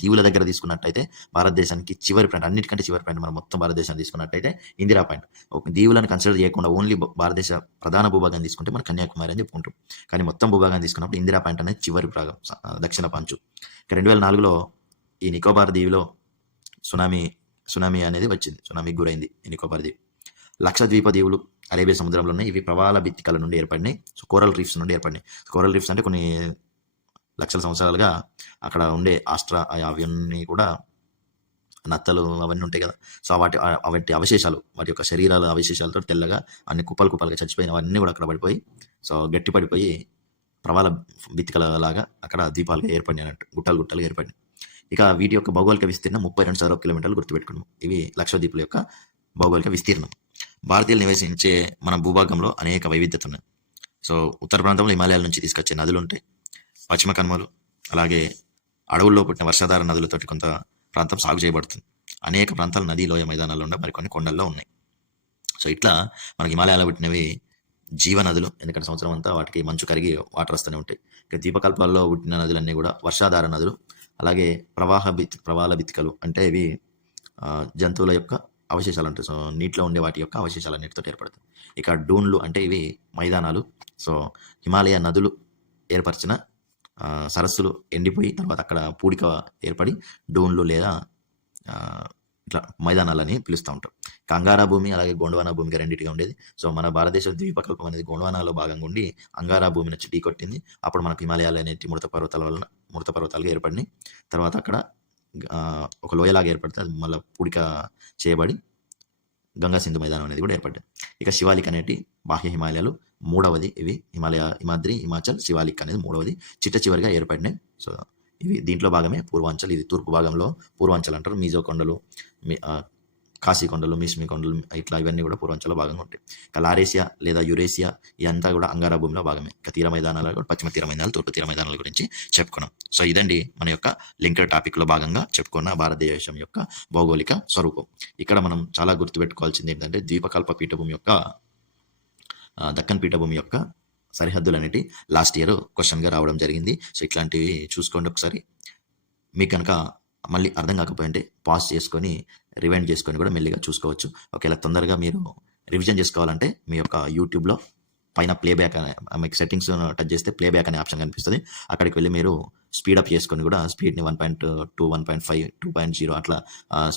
దీవుల దగ్గర తీసుకున్నట్టయితే భారతదేశానికి చివరి పాయింట్, అన్నిటికంటే చివరి పాయింట్ మనం మొత్తం భారతదేశాన్ని తీసుకున్నట్టయితే ఇందిరా పాయింట్. దీవులను కన్సిడర్ చేయకుండా ఓన్లీ భారతదేశ ప్రధాన భూభాగాన్ని తీసుకుంటే మనం కన్యాకుమారి అని చెప్పుకుంటాం. కానీ మొత్తం భూభాగాన్ని తీసుకున్నప్పుడు ఇందిరా పాయింట్ అనేది చివరి భాగం, దక్షిణ పంచు. 2004లో ఈ నికోబార్ దీవిలో సునామీ అనేది వచ్చింది. సునామీకి గురైంది ఈ నికోబార్ దీవి. లక్షద్వీప దీవులు అరేబియా సముద్రంలో ఉన్నాయి. ఇవి ప్రవాల భిత్తికల నుండి ఏర్పడినాయి. సో కోరల్ రీఫ్స్ నుండి ఏర్పడినాయి. కోరల్ రీఫ్స్ అంటే కొన్ని లక్షల సంవత్సరాలుగా అక్కడ ఉండే అవన్నీ కూడా నత్తలు అవన్నీ ఉంటాయి కదా. సో వాటి అవశేషాలు, వాటి యొక్క శరీరాల అవశేషాలతో తెల్లగా అన్ని కుప్పలుగా చచ్చిపోయిన అవన్నీ కూడా అక్కడ పడిపోయి సో గట్టి పడిపోయి ప్రవాల భిత్తికల లాగా అక్కడ ద్వీపాలుగా ఏర్పడినట్టు గుట్టలుగా ఏర్పడినాయి. ఇక వీటి యొక్క భౌగోళిక విస్తీర్ణం 32 చదరపు కిలోమీటర్లు గుర్తుపెట్టుకున్నాం. ఇవి లక్షద్వీపుల యొక్క భౌగోళిక విస్తీర్ణం. భారతీయులు నివసించే మన భూభాగంలో అనేక వైవిధ్యత ఉన్నాయి. సో ఉత్తర ప్రాంతంలో హిమాలయాల నుంచి తీసుకొచ్చే నదులు ఉంటాయి. పశ్చిమ కనుమలు, అలాగే అడవుల్లో పుట్టిన వర్షాధార నదులతోటి కొంత ప్రాంతం సాగు చేయబడుతుంది. అనేక ప్రాంతాలు నదీ లోయ మైదానాల్లో ఉండే మరికొన్ని కొండల్లో ఉన్నాయి. సో ఇట్లా మనకి హిమాలయాల్లో పుట్టినవి జీవనదులు, ఎందుకంటే సంవత్సరం అంతా వాటికి మంచు కరిగి వాటర్ వస్తూనే ఉంటాయి. ఇక ద్వీపకల్పాల్లో పుట్టిన నదులన్నీ కూడా వర్షాధార నదులు. అలాగే ప్రవాల బితికలు అంటే ఇవి జంతువుల యొక్క అవశేషాలు ఉంటాయి. సో నీటిలో ఉండే వాటి యొక్క అవశేషాలన్నిటితో ఏర్పడతాయి. ఇక డూన్లు అంటే ఇవి మైదానాలు. సో హిమాలయ నదులు ఏర్పరిచిన సరస్సులు ఎండిపోయి తర్వాత అక్కడ పూడిక ఏర్పడి డూన్లు లేదా ఇట్లా మైదానాలని పిలుస్తూ ఉంటారు. అంగారా భూమి అలాగే గోండ్వానా భూమిగా రెండింటిగా ఉండేది. సో మన భారతదేశ ద్వీపకల్పం అనేది గోండ్వానాలో భాగంగా ఉండి అంగారా భూమిని వచ్చి ఢీ కొట్టింది. అప్పుడు మనకు హిమాలయాలు అనేవి మృత పర్వతాలుగా ఏర్పడినాయి. తర్వాత అక్కడ ఒక లోయలాగా ఏర్పడితే అది మళ్ళీ పూడిక చేయబడి గంగా సింధు మైదానం అనేది కూడా ఏర్పడ్డాయి. ఇక శివాలిక్ అనేటి బాహ్య హిమాలయాలు మూడవది. ఇవి హిమాద్రి, హిమాచల్, శివాలిక్ అనేది మూడవది చివరిగా ఏర్పడినాయి. సో ఇవి దీంట్లో భాగమే పూర్వాంచల్. ఇది తూర్పు భాగంలో పూర్వాంచల్ అంటారు. మీజో కొండలు, కాశీ కొండలు, మిస్మి కొండలు ఇట్లా ఇవన్నీ కూడా పూర్వాంచల్లో భాగంగా ఉంటాయి. ఇక లారేసియా లేదా యురేసియా ఇదంతా కూడా అంగారా భూమిలో భాగమే. ఇక తీర మైదానాలు కూడా పశ్చిమ తీర మైదానాలు, తూర్పు తీర మైదానాల గురించి చెప్పుకున్నాం. సో ఇదండి మన యొక్క లింకర్ టాపిక్లో భాగంగా చెప్పుకున్న భారతదేశం యొక్క భౌగోళిక స్వరూపం. ఇక్కడ మనం చాలా గుర్తుపెట్టుకోవాల్సింది ఏంటంటే ద్వీపకల్ప పీఠభూమి యొక్క దక్కన్ పీఠభూమి యొక్క సరిహద్దులు అనేటి లాస్ట్ ఇయర్ క్వశ్చన్గా రావడం జరిగింది. సో ఇట్లాంటివి చూసుకోండి ఒకసారి. మీకు కనుక మళ్ళీ అర్థం కాకపోయింటే పాజ్ చేసుకొని రివైండ్ చేసుకొని కూడా మెల్లిగా చూసుకోవచ్చు. ఒకవేళ తొందరగా మీరు రివిజన్ చేసుకోవాలంటే మీ యొక్క యూట్యూబ్లో పైన ప్లేబ్యాక్ మీకు సెట్టింగ్స్ టచ్ చేస్తే ప్లేబ్యాక్ అనే ఆప్షన్ కనిపిస్తుంది. అక్కడికి వెళ్ళి మీరు స్పీడప్ చేసుకొని కూడా స్పీడ్ని 1.2, 1.5, 2.0 అట్లా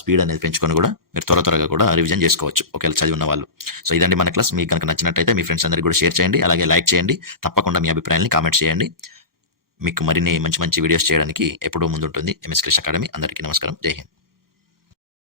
స్పీడ్ అనేది పెంచుకొని కూడా మీరు త్వరగా కూడా రివిజన్ చేసుకోవచ్చు ఒకవేళ చదివి ఉన్న వాళ్ళు. సో ఇదండి మన క్లాస్. మీకు కనుక నచ్చినట్టయితే మీ ఫ్రెండ్స్ అందరికీ కూడా షేర్ చేయండి, అలాగే లైక్ చేయండి. తప్పకుండా మీ అభిప్రాయాన్ని కామెంట్ చేయండి. మీకు మరిన్ని మంచి వీడియోస్ చేయడానికి ఎప్పుడూ ముందుంటుంది ఎంఎస్ క్రిష్ అకాడమీ. అందరికీ నమస్కారం. జై హింద్.